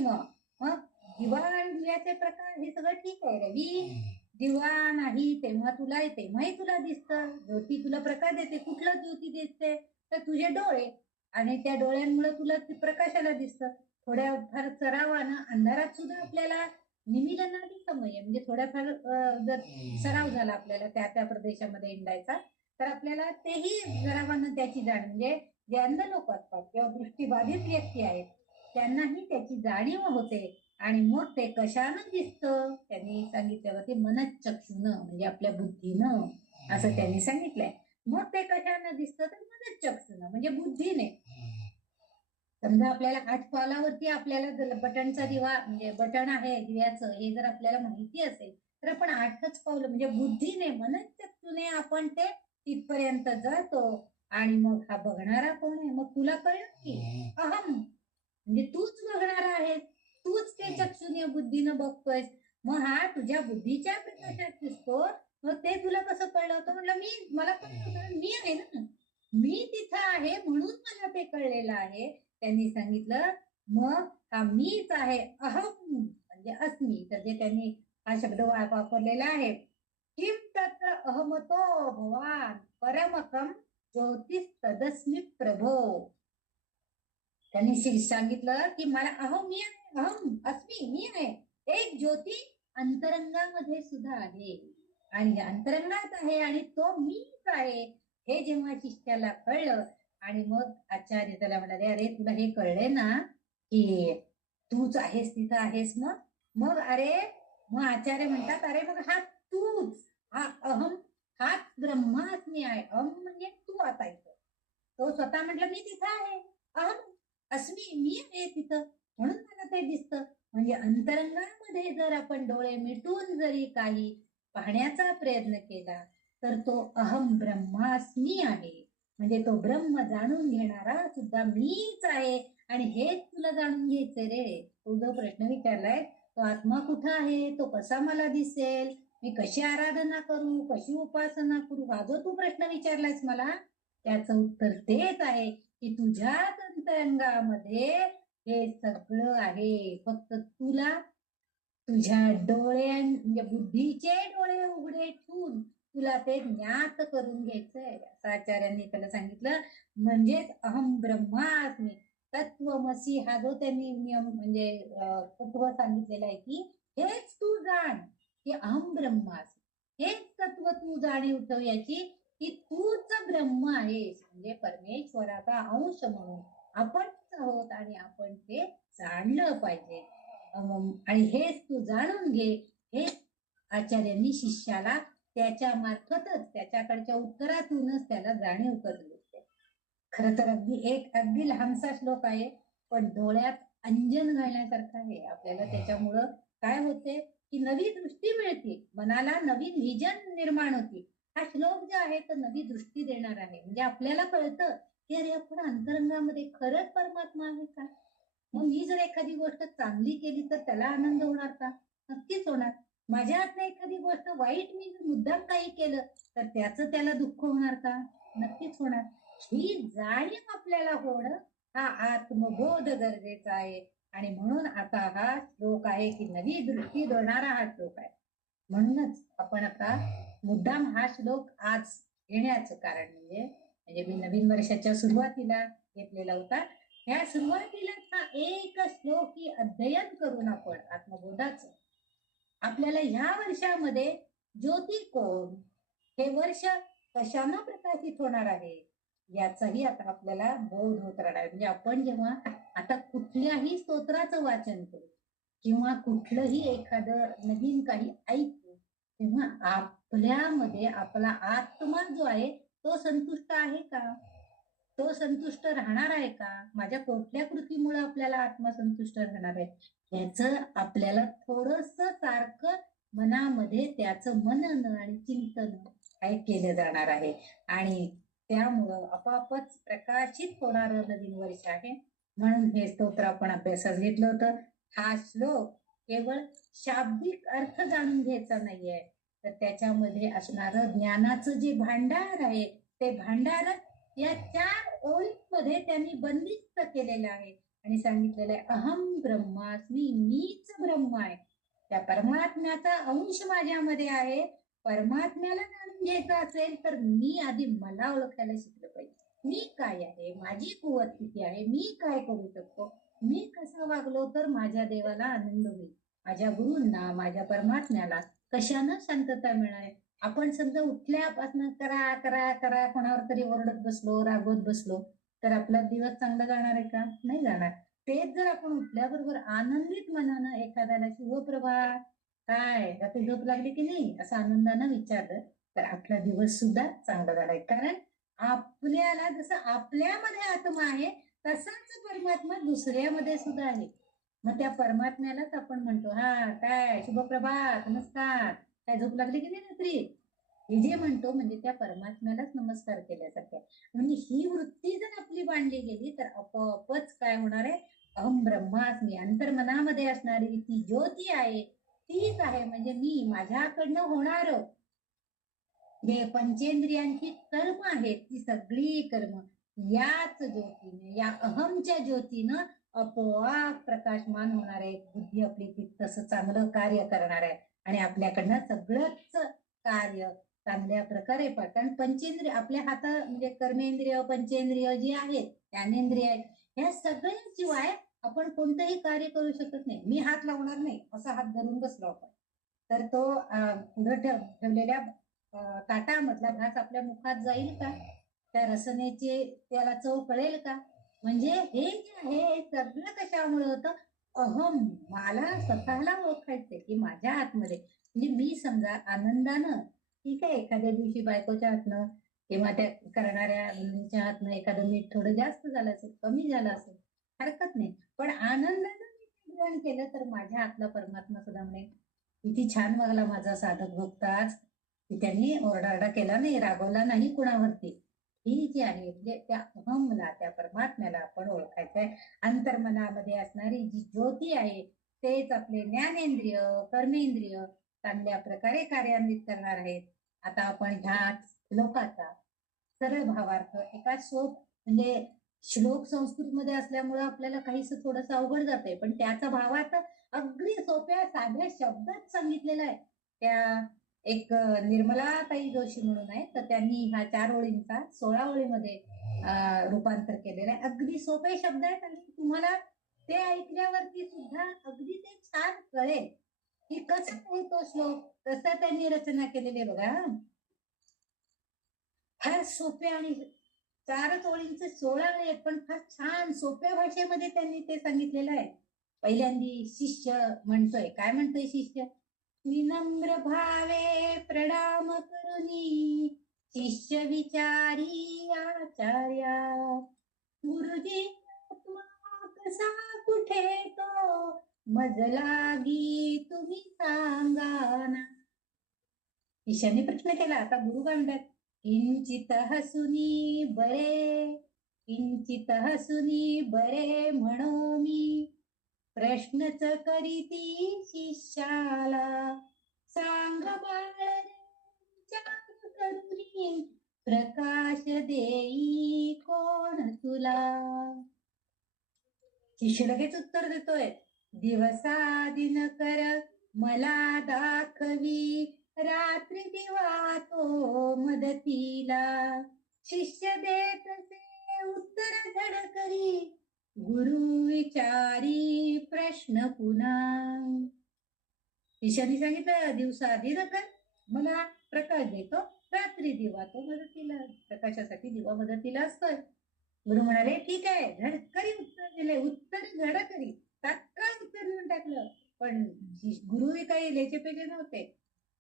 मग दिवा आणि दिव्याचे प्रकार हे सगळं ठीक आहे. रवी दिवा नाही तेव्हाही तुला दिसतं, ज्योती तुला प्रकाश देते. कुठलं ज्योती दिसते, तर तुझे डोळे, आणि त्या डोळ्यांमुळे तुला प्रकाशाला दिसतं. थोड्या फार सरावानं अंधारात सुद्धा आपल्याला निमिलनादी समय म्हणजे थोड्याफार जर सराव झाला आपल्याला त्या त्या प्रदेशामध्ये हिंडायचा, तर आपल्याला तेही सरावानं त्याची जाण, म्हणजे जे अंध लोक असतात किंवा दृष्टीबाधित व्यक्ती आहेत त्यांनाही त्याची जाणीव होते. आणि मग ते कशानं दिसतं, त्यांनी सांगितलं ते मनचक्षुनं म्हणजे आपल्या बुद्धीनं, असं त्यांनी सांगितलंय. मग ते कशानं दिसतं, तर मनचक्षुनं म्हणजे बुद्धीने. समजा आपल्याला 8 पावलावरती आपल्याला बटनचा दिवा म्हणजे बटन आहे दिव्याचं हे जर आपल्याला माहिती असेल, तर आपण 8च पावलं म्हणजे बुद्धीने मनचक्षुने आपण ते तिथपर्यंत जातो. आणि मग हा बघणारा कोण आहे, मग तुला कळलं की अहम म्हणजे तूच बघणारा आहेस, तूच ते चक्षुने बुद्धीनं बघतोयस. मग हा तुझ्या बुद्धीच्या प्रकाशात दिसतो. मग ते तुला कसं कळलं होतं? म्हटलं मला कळलं, मी आहे ना, मी तिथं आहे म्हणून मला ते कळलेलं आहे. त्यांनी सांगितलं मग हा मीच आहे, अहम म्हणजे अस्मी. तर जे त्यांनी हा शब्द वापरलेला आहे, किम तत्र अहमतो भवान परमकम ज्योतिष तदस्मी प्रभो. त्यांनी सांगितलं की मला अहम अस्मी, मी आहे, एक ज्योती अंतरंगामध्ये सुद्धा आहे आणि अंतरंगात आहे आणि तो मीच आहे. हे जेव्हा शिष्याला कळलं आणि मग आचार्य त्याला म्हणाले, अरे तुला हे कळले ना की तूच आहेस तिथं आहेस, मग मग आचार्य म्हणतात, अरे मग हा तूच, हा अहम, हाच ब्रह्मास्मी आहे. अहम म्हणजे तू आता इथं. तो स्वतः म्हटलं मी तिथं आहे, अहम अस्मी, मी आहे तिथं म्हणून मला ते दिसतं. म्हणजे अंतरंगामध्ये जर आपण डोळे मिटून जरी काही पाहण्याचा प्रयत्न केला तर तो अहम ब्रह्मास्मी आहे. म्हणजे तो ब्रह्म जाणून घेणारा सुद्धा मीच आहे. आणि हेच तुला जाणून घ्यायचंय रे. तू जो प्रश्न विचारलाय, तो आत्मा कुठं आहे, तो कसा मला दिसेल, मी कशी आराधना करू, कशी उपासना करू, हा जो तू प्रश्न विचारलायस मला, त्याचं उत्तर तेच आहे की तुझ्याच अंतरंगामध्ये हे सगळं आहे. फक्त तुला तुझ्या म्हणजे बुद्धीचे डोळे उघडे ठेवून तुला ते ज्ञात करून घ्यायचंय, असं आचार्यांनी त्याला सांगितलं. म्हणजेच अहम ब्रह्मास्मी तत्वमसी हा जो त्यांनी नियम म्हणजे तत्व सांगितलेलं आहे की हेच तू जाण की अहम ब्रह्मास्मी, हेच तत्व तू जाणीव ठेव याची की तूच ब्रह्म आहेस. म्हणजे परमेश्वराचा अंश म्हणून आपणच आहोत आणि आपण ते जाणलं पाहिजे. आणि हेच तू जाणून घे, हे आचार्यांनी शिष्याला त्याच्या मार्फतच त्याच्याकडच्या उत्तरातूनच त्याला जाणीव करून देते. खर तर अगदी लहानसा श्लोक आहे, पण डोळ्यात अंजन घालण्यासारखं आहे. आपल्याला त्याच्यामुळं काय होते की नवी दृष्टी मिळते, मनाला नवीन व्हिजन निर्माण होते. हा श्लोक जो आहे तो नवी दृष्टी देणार आहे. म्हणजे आपल्याला कळतं की अरे आपण अंतरंगामध्ये खरंच परमात्मा आहे का. मग मी जर एखादी गोष्ट चांगली केली तर त्याला आनंद होणार का? नक्कीच होणार. माझ्या हातनं एखादी गोष्ट वाईट मी मुद्दाम काही केलं तर त्याचं त्याला दुःख होणार का? नक्कीच होणार. ही जाणीव आपल्याला होणं हा आत्मबोध गरजेचा आहे. आणि म्हणून आता हा श्लोक आहे की नवी दृष्टी देणारा हा श्लोक आहे. म्हणूनच आपण आता मुद्दाम हा श्लोक आज घेण्याचं कारण म्हणजे मी नवीन वर्षाच्या सुरुवातीला घेतलेला होता. ह्या सुरुवातीलाच हा एक श्लोक ही अध्ययन करून आपण आत्मबोधाचं आपल्याला ह्या वर्षामध्ये ज्योती कोण, हे वर्ष कशानं प्रकाशित होणार आहे याचाही आता आपल्याला बोध होत राहणार. म्हणजे आपण जेव्हा आता कुठल्याही स्तोत्राचं वाचन करू किंवा कुठलंही एखादं नवीन काही ऐकू, तेव्हा आपल्यामध्ये आपला आत्मा जो आहे तो संतुष्ट आहे का, तो संतुष्ट राहणार आहे का, माझ्या कुठल्या कृतीमुळे आपल्याला आत्मा संतुष्ट राहणार आहे याचं आपल्याला थोडस सारखं मनामध्ये त्याचं मनन आणि चिंतन काय केलं जाणार आहे. आणि त्यामुळं आपोआपच प्रकाशित होणार नवीन वर्ष आहे. म्हणून हे स्तोत्र आपण अभ्यासात घेतलं होतं. हा श्लोक केवळ शाब्दिक अर्थ जाणून घ्यायचा नाहीये, तर त्याच्यामध्ये असणारं ज्ञानाचं जे भांडार आहे ते भांडार या 4 ओळींमध्ये त्यांनी बंदिस्त केलेलं आहे आणि सांगितलेलं आहे अहम ब्रह्मास्मी, मीच ब्रह्म आहे. त्या परमात्म्याचा अंश माझ्यामध्ये आहे. परमात्म्याला जाणून घ्यायचं असेल तर मी आधी मला ओळखायला शिकलं पाहिजे. मी काय आहे, माझी कुवत किती आहे, मी काय करू शकतो, मी कसं वागलो तर माझ्या देवाला आनंद होईल, माझ्या गुरूंना, माझ्या परमात्म्याला कशानं शांतता मिळाली. आपण समजा उठल्यापासून करा करा करा कोणावर तरी ओरडत बसलो, रागवत बसलो तर आपला दिवस चांगला जाणार आहे का? नाही जाणार. तेच जर आपण उठल्याबरोबर आनंदित मनानं एखाद्याला शुभप्रभात, काय रात्री झोप लागली की नाही असं आनंदानं विचारलं तर आपला दिवस सुद्धा चांगला जाणार. कारण आपल्याला जसं आपल्यामध्ये आत्मा आहे तसाच परमात्मा दुसऱ्यामध्ये सुद्धा आहे. मग त्या परमात्म्यालाच आपण म्हणतो हा काय शुभप्रभात, नमस्कार, काय झोप लागली की नाही रात्री, हे जे म्हणतो म्हणजे त्या परमात्म्यालाच नमस्कार केल्यासारखे. म्हणजे ही वृत्ती जर आपली बांधली गेली तर आपोआपच काय होणार आहे, अहम ब्रह्मास्मी, अंतर्मनामध्ये असणारी ती ज्योती आहे तीच आहे. म्हणजे मी माझ्याकडनं होणार जे पंचेंद्रियांची कर्म आहेत ती सगळी कर्म याच ज्योतीने, या अहमच्या ज्योतीनं आपोआप प्रकाशमान होणार आहे. बुद्धी आपली तसं चांगलं कार्य करणार आहे आणि आपल्याकडनं सगळंच कार्य चांगल्या प्रकारे कारण पंचेंद्रिय आपल्या हातात म्हणजे कर्मेंद्रिय, पंचेंद्रिय जी आहेत, ज्ञानेंद्रिय आहेत, ह्या सगळ्यांशिवाय आपण कोणतंही कार्य करू शकत नाही. मी हात लावणार नाही असा हात धरून बसलो आपण तर तो पुढे ठेवलेल्या ताटामधला घास आपल्या मुखात जाईल का, त्या रसनेची त्याला चव कळेल का. म्हणजे हे जे आहे सगळं कशामुळे होतं, अहम, मला स्वतःला ओळखायचंय की माझ्या आतमध्ये म्हणजे मी समजा आनंदानं ठीक आहे एखाद्या दिवशी बायकोच्या हातनं किंवा त्या करणाऱ्या मुलींच्या हातनं एखादं मीठ थोडं जास्त झालं असेल, कमी झालं असेल, हरकत नाही. पण आनंदानं मी ग्रहण केलं तर माझ्या आतला परमात्मा सुद्धा म्हणेल किती छान वागला माझा साधक भक्त आज, की त्यांनी ओरडाओरडा केला नाही, रागवला नाही कुणावरती. ही जी आहे म्हणजे त्या अहमला, त्या परमात्म्याला आपण ओळखायचंय. अंतर्मनामध्ये असणारी जी ज्योती आहे तेच आपले ज्ञानेंद्रिय, कर्मेंद्रिय चांगल्या प्रकारे कार्यान्वित करणार आहेत. आता आपण ह्या श्लोकाचा सरळ भावार्थ एका म्हणजे श्लोक संस्कृत मध्ये असल्यामुळे आपल्याला काहीस थोडस अवघड जाते, पण त्याचा भावार्थ अगदी सोप्या साध्या शब्दात सांगितलेला आहे. त्या एक निर्मलाताई जोशी म्हणून आहे तर त्यांनी ह्या 4 ओळींचा 16 ओळीमध्ये रूपांतर केलेलं आहे. अगदी सोपे शब्द आहेत आणि तुम्हाला ते ऐकल्यावरती सुद्धा अगदी ते छान कळेल की कसं आहे तो श्लोक, कसं त्यांनी रचना केलेली आहे बघा. फार सोपे आणि 4च ओळींचे 16 आहेत पण फार छान सोप्या भाषेमध्ये त्यांनी ते सांगितलेलं आहे. पहिल्यांदी शिष्य म्हणतोय, काय म्हणतोय शिष्य? विनम्र भावे प्रणाम करुनी शिष्य विचारी आचार्या, गुरुजी आत्मा कसा कुठे तो मज लागी तुम्ही सांगा ना. शिष्याने प्रश्न केला. आता गुरु काय म्हणतात? किंचित हसुनी बरे, किंचित हसुनी बरे म्हणो मी, प्रश्नच करीती शिष्याला, सांग बाळ विचार करुनी प्रकाश देई कोण तुला. शिष्य लगेच उत्तर देतोय, दिवसा दिनकर मला दाखवी, रात्री दिवा तो मदतीला. शिष्य देत से उत्तर धडकरी, गुरु विचारी प्रश्न पुन्हा. शिष्याने सांगितलं, दिवसा दिनकर मला प्रकाश देतो, रात्री दिवा तो मदतीला. प्रकाशासाठी दिवा मदतीला असतोय. गुरु म्हणाले, ठीक आहे, झडकरी उत्तर दिले. उत्तर झडकरी, तात्काळ उत्तर देऊन टाकलं. पण गुरुही काही लेचेपेचे नव्हते,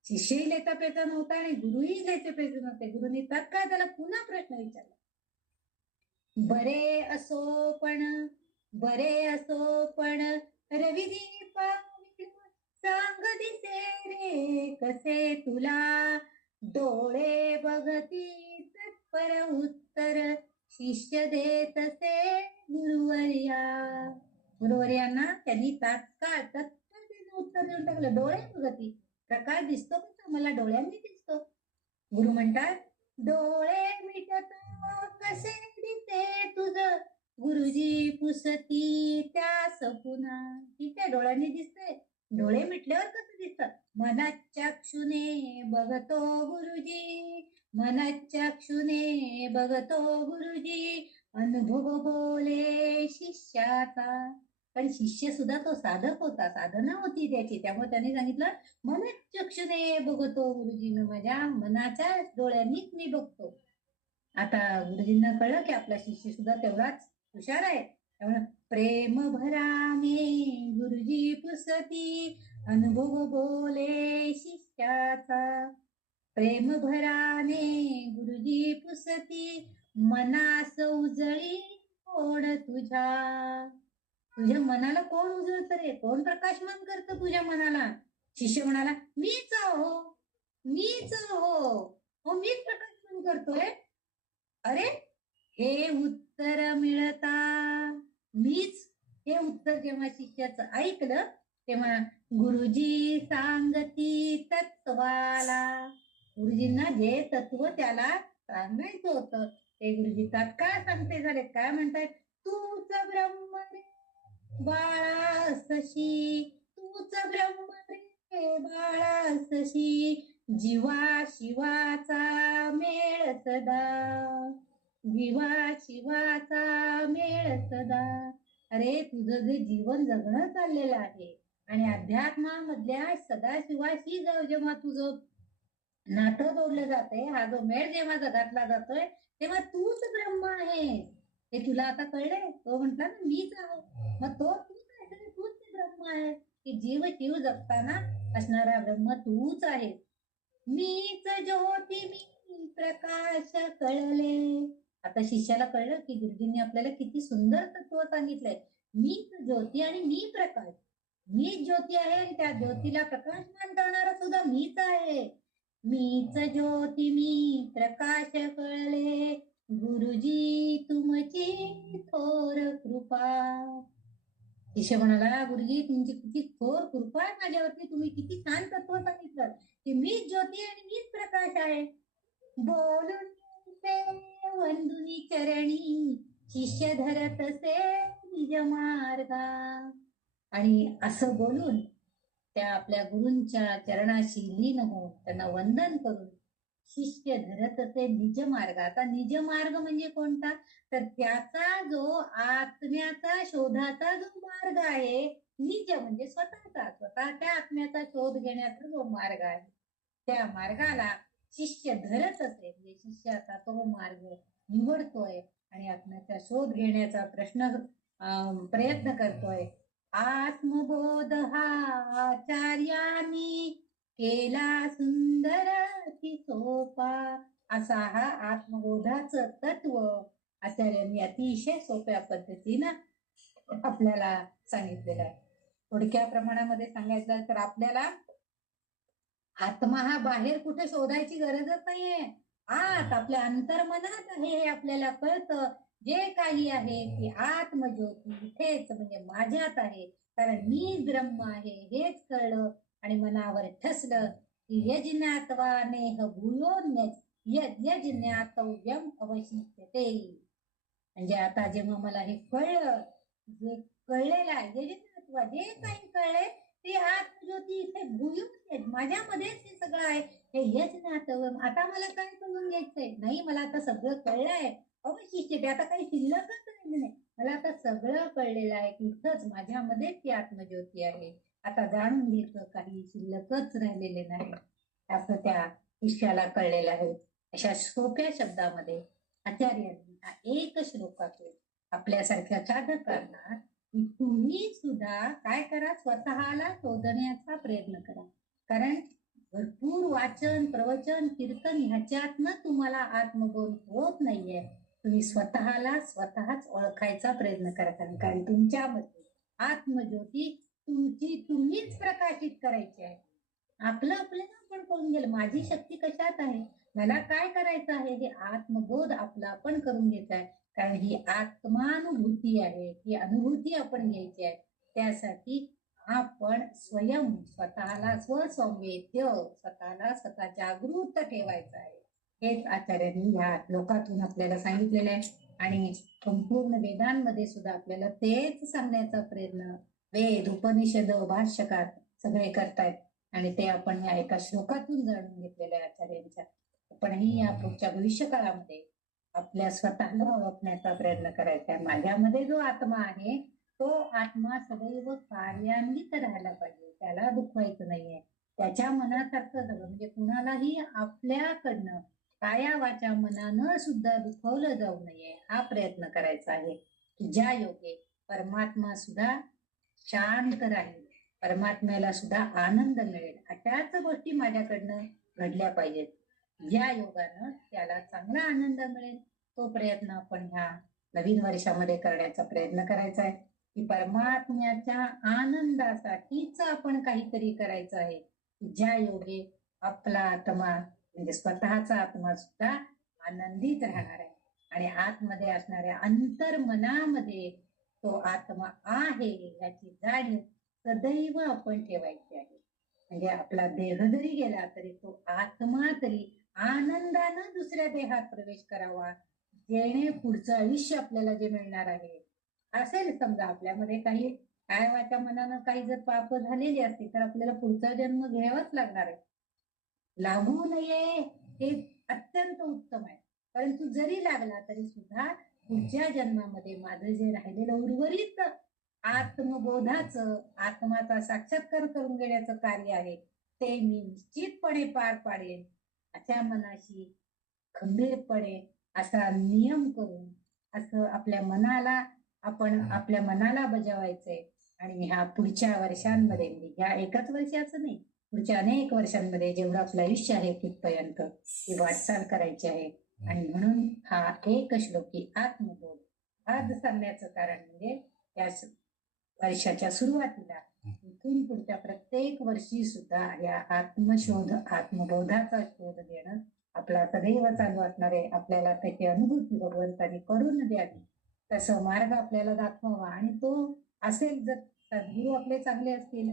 शिष्यही लेता पेचा नव्हता आणि गुरुही लेचेपेचे नव्हते. गुरुनी तात्काळ त्याला पुन्हा प्रश्न विचारला. बरे असो पण रविदीपा सांग दिसे रे कसे तुला, डोळे बघती तत्पर उत्तर शिष्य देत असे गुरुवर्या. गुरुवर्यांना त्यांनी तात्काळ उत्तर देऊन टाकलं. डोळे बघती, प्रकाश दिसतो कसा? मला डोळ्यांनी दिसतो. गुरु म्हणतात, डोळे मिटत कसे दिसे तुझ, गुरुजी पुसती त्यास पुन्हा. ठीक आहे, डोळ्यांनी दिसते, डोळे मिटल्यावर कसं दिसतं? मनच्चक्षुने बघतो गुरुजी, मनच्चक्षुने बघतो गुरुजी, अनुभव बोले शिष्याचा. पण शिष्य सुद्धा तो साधक होता, साधना होती त्याची. त्यामुळे त्याने सांगितलं, मनच्चक्षुने बघतो गुरुजी, माझ्या मनाच्या डोळ्यांनीच मी बघतो. आता गुरुजींना कळलं की आपला शिष्य सुद्धा तेवढाच हुशार आहे. त्यामुळे प्रेम भरामे गुरुजी पुसती, अनुभव बोले शिष्याचा. प्रेम भराने गुरुजी पुसती, मनास उजळी कोण तुझ्या. तुझ्या मनाला कोण उजळत रे? कोण प्रकाशमान करतं तुझ्या मनाला? शिष्य म्हणाला, मीच हो, मीच हो, मीच प्रकाशमान करतोय. अरे, हे उत्तर मिळता मीच, हे उत्तर जेव्हा शिष्याचं ऐकलं तेव्हा गुरुजी सांगती तत्वाला. गुरुजींना जे तत्व त्याला सांगायचं होतं ते गुरुजी तात्काळ सांगते झाले. काय म्हणतात? तूच ब्रह्म रे बाळासशी, तूच ब्रह्म रे बाळासशी, जीवा शिवाचा मेळ सदा, जीवा शिवाचा मेळ सदा. अरे, तुझं जे जीवन जगणं चाललेलं आहे आणि अध्यात्मामधल्या सदाशिवाशी जेव्हा तुझं नातं जोडलं जाते, हा जो मेळ जेव्हा जगातला जातोय, तेव्हा तूच ब्रह्म आहे हे तुला आता कळलंय. तो म्हटला ना, मीच आहे. मग तो तूच आहे, तूच ते ब्रह्म आहे की जीव शिव जगताना असणारा ब्रह्म तूच आहे. मीच ज्योती मी प्रकाश कळले. आता शिष्याला कळलं की गुरुजींनी आपल्याला किती सुंदर तत्व सांगितलंय. मीच ज्योती आणि मी प्रकाश. मीच ज्योती आहे आणि त्या ज्योतीला प्रकाशमान करणारा सुद्धा मीच आहे. मीच ज्योती मी प्रकाश कळले, गुरुजी तुमची थोर कृपा. शिष्य म्हणाला, गुरुजी तुमची किती थोर कृपा आहे माझ्यावरती, तुम्ही किती छान तत्व सांगितलं की मीच ज्योती आणि मीच प्रकाश आहे. बोलून वंदुनी चरणी शिष्य धरत असे निज मार्गा. आणि असं बोलून त्या आपल्या गुरूंच्या चरणाशी लीन होऊन त्यांना वंदन करून शिष्य धरत असे निज मार्ग. आता निज मार्ग म्हणजे कोणता? तर त्याचा जो आत्म्याचा शोधाचा जो मार्ग आहे, निज म्हणजे स्वतःचा, स्वतःच्या आत्म्याचा शोध घेण्याचा जो मार्ग आहे, त्या मार्गाला शिष्य धरत असे म्हणजे शिष्याचा तो मार्ग निवडतोय आणि आत्म्याचा शोध घेण्याचा प्रयत्न करतोय. आत्मबोध हा आचार्यांनी केला सुंदर अति सोपा. असा हा आत्मबोधाचं तत्व आचार्यांनी अतिशय सोप्या पद्धतीनं आपल्याला सांगितलेलं आहे. थोडक्या प्रमाणामध्ये सांगायचं तर आपल्याला आत्मा हा बाहेर कुठे शोधायची गरजच नाहीये. आत आपल्या अंतर्मनात आहे हे आपल्याला कळतं. जे काही आहे ते आत्मज्योती इथेच म्हणजे माझ्यात आहे. कारण मी ब्रह्म आहे हेच कळलं आणि मनावर ठसलं की यज्ञात्वा नेह यज्ञातव्यम अवशिष्यते. म्हणजे आता जेव्हा मला हे कळलं, जे कळलेलं आहे यज्ञात्वा जे काही कळले ते आत्मज्योती इथे भूयून माझ्यामध्येच हे सगळं आहे. हे यज्ञातव्यम. आता मला काय कळून घ्यायचंय नाही, मला आता सगळं कळलंय. अवशिष्ट ते आता काही शिल्लकच राहिलं नाही. मला आता सगळं कळलेलं आहे की इथंच माझ्यामध्येच ती आत्मज्योती आहे. आता जाणून घ्यायचं काही शिल्लकच राहिलेले नाही असं त्या शिष्याला कळलेलं आहे. अशा सोप्या शब्दामध्ये आचार्यांनी हा एक श्लोकातून आपल्यासारख्या साधकांना तुम्ही सुद्धा काय करा, स्वतःला शोधण्याचा प्रयत्न करा. कारण भरपूर वाचन प्रवचन कीर्तन ह्याच्यातनं तुम्हाला आत्मबोध होत नाहीये. तुम्ही स्वतःला स्वतःच ओळखायचा प्रयत्न करा. कारण तुमच्यामध्ये आत्मज्योती तुमची तुम्हीच प्रकाशित करायची आहे. आपलं आपल्याला आपण करून गेलं माझी शक्ती कशात आहे, मला काय करायचं आहे हे आत्मबोध आपला आपण करून घ्यायचा आहे. कारण ही आत्मानुभूती आहे, ही अनुभूती आपण घ्यायची आहे. त्यासाठी आपण स्वतःला स्वसंवेद्य स्वतःला स्वतः जागृत ठेवायचं आहे. हेच आचार्यांनी ह्या श्लोकातून आपल्याला सांगितलेलं आहे. आणि संपूर्ण वेदांमध्ये सुद्धा आपल्याला तेच सांगण्याचा प्रयत्न वेद उपनिषद भाष्यकार सगळे करतायत. आणि ते आपण या एका श्लोकातून जाणून घेतलेलं आहे आचार्यांच्या. आपणही या पुढच्या भविष्य काळामध्ये आपल्या स्वतःला ओळखण्याचा प्रयत्न करायचा आहे. माझ्यामध्ये जो आत्मा आहे तो आत्मा सदैव कार्यान्वित राहायला पाहिजे, त्याला दुखवायचं नाहीये. त्याच्या मनासारखं सगळं म्हणजे कुणालाही आपल्याकडनं काया वाचा मनानं सुद्धा दुखवलं जाऊ नये हा प्रयत्न करायचा आहे. ज्या योगे परमात्मा सुद्धा शांत राहील, परमात्म्याला सुद्धा आनंद मिळेल अशाच गोष्टी माझ्याकडनं घडल्या पाहिजेत. ज्या योगानं त्याला चांगला आनंद मिळेल तो प्रयत्न आपण ह्या नवीन वर्षामध्ये करण्याचा प्रयत्न करायचा आहे. की परमात्म्याच्या आनंदासाठीच आपण काहीतरी करायचं आहे. ज्या योगे आपला आत्मा म्हणजे स्वतःचा आत्मा सुद्धा आनंदित राहणार आहे आणि आतमध्ये असणाऱ्या अंतर्मनामध्ये तो आत्मा आहे याची जाणीव सदैव आपण ठेवायची आहे. म्हणजे आपला देह जरी गेला तरी तो आत्मा तरी आनंदानं दुसऱ्या देहात प्रवेश करावा, जेणे पुढचं आयुष्य आपल्याला जे मिळणार आहे. असेल समजा आपल्यामध्ये काही काय वाचा मनानं काही जर पाप झालेली असतील तर आपल्याला पुढचा जन्म घ्यावाच लागणार आहे. लागू नये हे अत्यंत उत्तम आहे. परंतु जरी लागला तरी सुद्धा पुढच्या जन्मामध्ये माझं जे राहिलेलं उर्वरित आत्मबोधाचं आत्माचा साक्षात्कार करून घेण्याचं कार्य आहे ते मी निश्चितपणे पार पाडेन अशा मनाशी खंबीरपणे असा नियम करून असं आपल्या मनाला बजावायचंय. आणि ह्या पुढच्या वर्षांमध्ये म्हणजे ह्या एकाच वर्षाचं नाही, पुढच्या अनेक वर्षांमध्ये जेवढं आपलं आयुष्य आहे तिथपर्यंत ही वाटचाल करायची आहे. आणि म्हणून हा एक श्लोकी आत्मबोध आज सांगण्याचं कारण म्हणजे या वर्षाच्या सुरुवातीला इथून पुढच्या प्रत्येक वर्षी सुद्धा या आत्मबोधाचा शोध घेणं आपला सदैव चालू असणार आहे. आपल्याला त्याची अनुभूती भगवंतांनी करून द्यावी, तसं मार्ग आपल्याला दाखवावा. आणि तो असेल जर सद्गुरू आपले चांगले असतील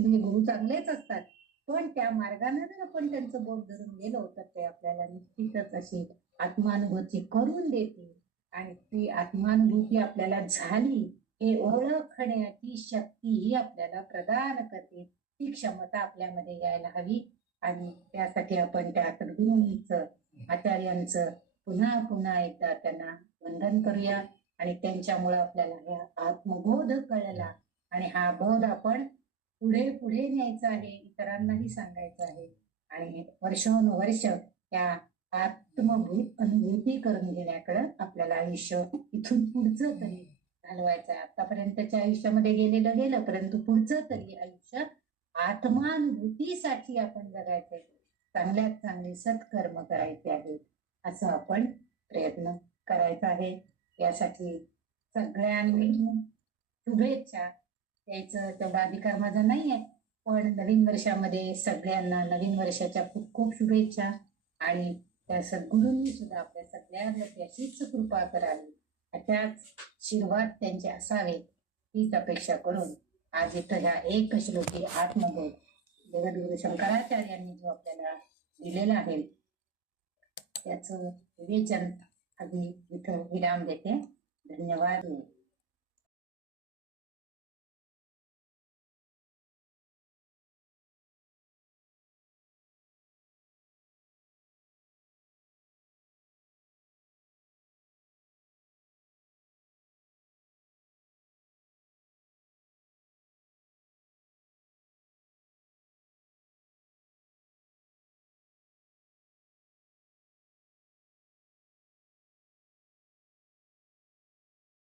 म्हणजे गुरु चांगलेच असतात, पण त्या मार्गाने जर आपण त्यांचं बोध धरून गेलो तर ते आपल्याला निश्चितच अशी आत्मानुभूती करून देतील. आणि ती आत्मानुभूती आपल्याला झाली हे ओळखण्याची शक्ती ही आपल्याला प्रदान करते. ती क्षमता आपल्यामध्ये यायला हवी. आणि त्यासाठी आपण त्या सद्गुरूंचं आचार्यांचं पुन्हा पुन्हा एकदा त्यांना वंदन करूया. आणि त्यांच्यामुळे आपल्याला हा आत्मबोध कळला आणि हा बोध आपण पुढे पुढे न्यायचा आहे, इतरांनाही सांगायचं आहे. आणि वर्षानुवर्ष त्या आत्मभूत अनुभूती करून घेण्याकडे आपल्याला आयुष्य इथून पुढचं तरी घालवायचा आहे. आतापर्यंतच्या आयुष्यामध्ये गेलेलं गेलं, परंतु पुढचं तरी आयुष्य आत्मानुभूतीसाठी आपण जगायचंय. चांगल्यात चांगले सत्कर्म करायचे आहेत, असं आपण प्रयत्न करायचा आहे. यासाठी सगळ्यांनी शुभेच्छा द्यायचं तेवढा अधिकार माझा नाही आहे, पण नवीन वर्षामध्ये सगळ्यांना नवीन वर्षाच्या खूप खूप शुभेच्छा. आणि त्या सद्गुरूंनी सुद्धा आपल्या सगळ्यांवर त्याचीच कृपा करावी, त्याच आशीर्वाद त्यांचे असावेत हीच अपेक्षा करून आज इथं ह्या एक श्लोकी आत्मबोध जगद्गुरु शंकराचार्यांनी जो आपल्याला दिलेला आहे त्याचं विवेचन आधी इथं विराम देते. धन्यवाद.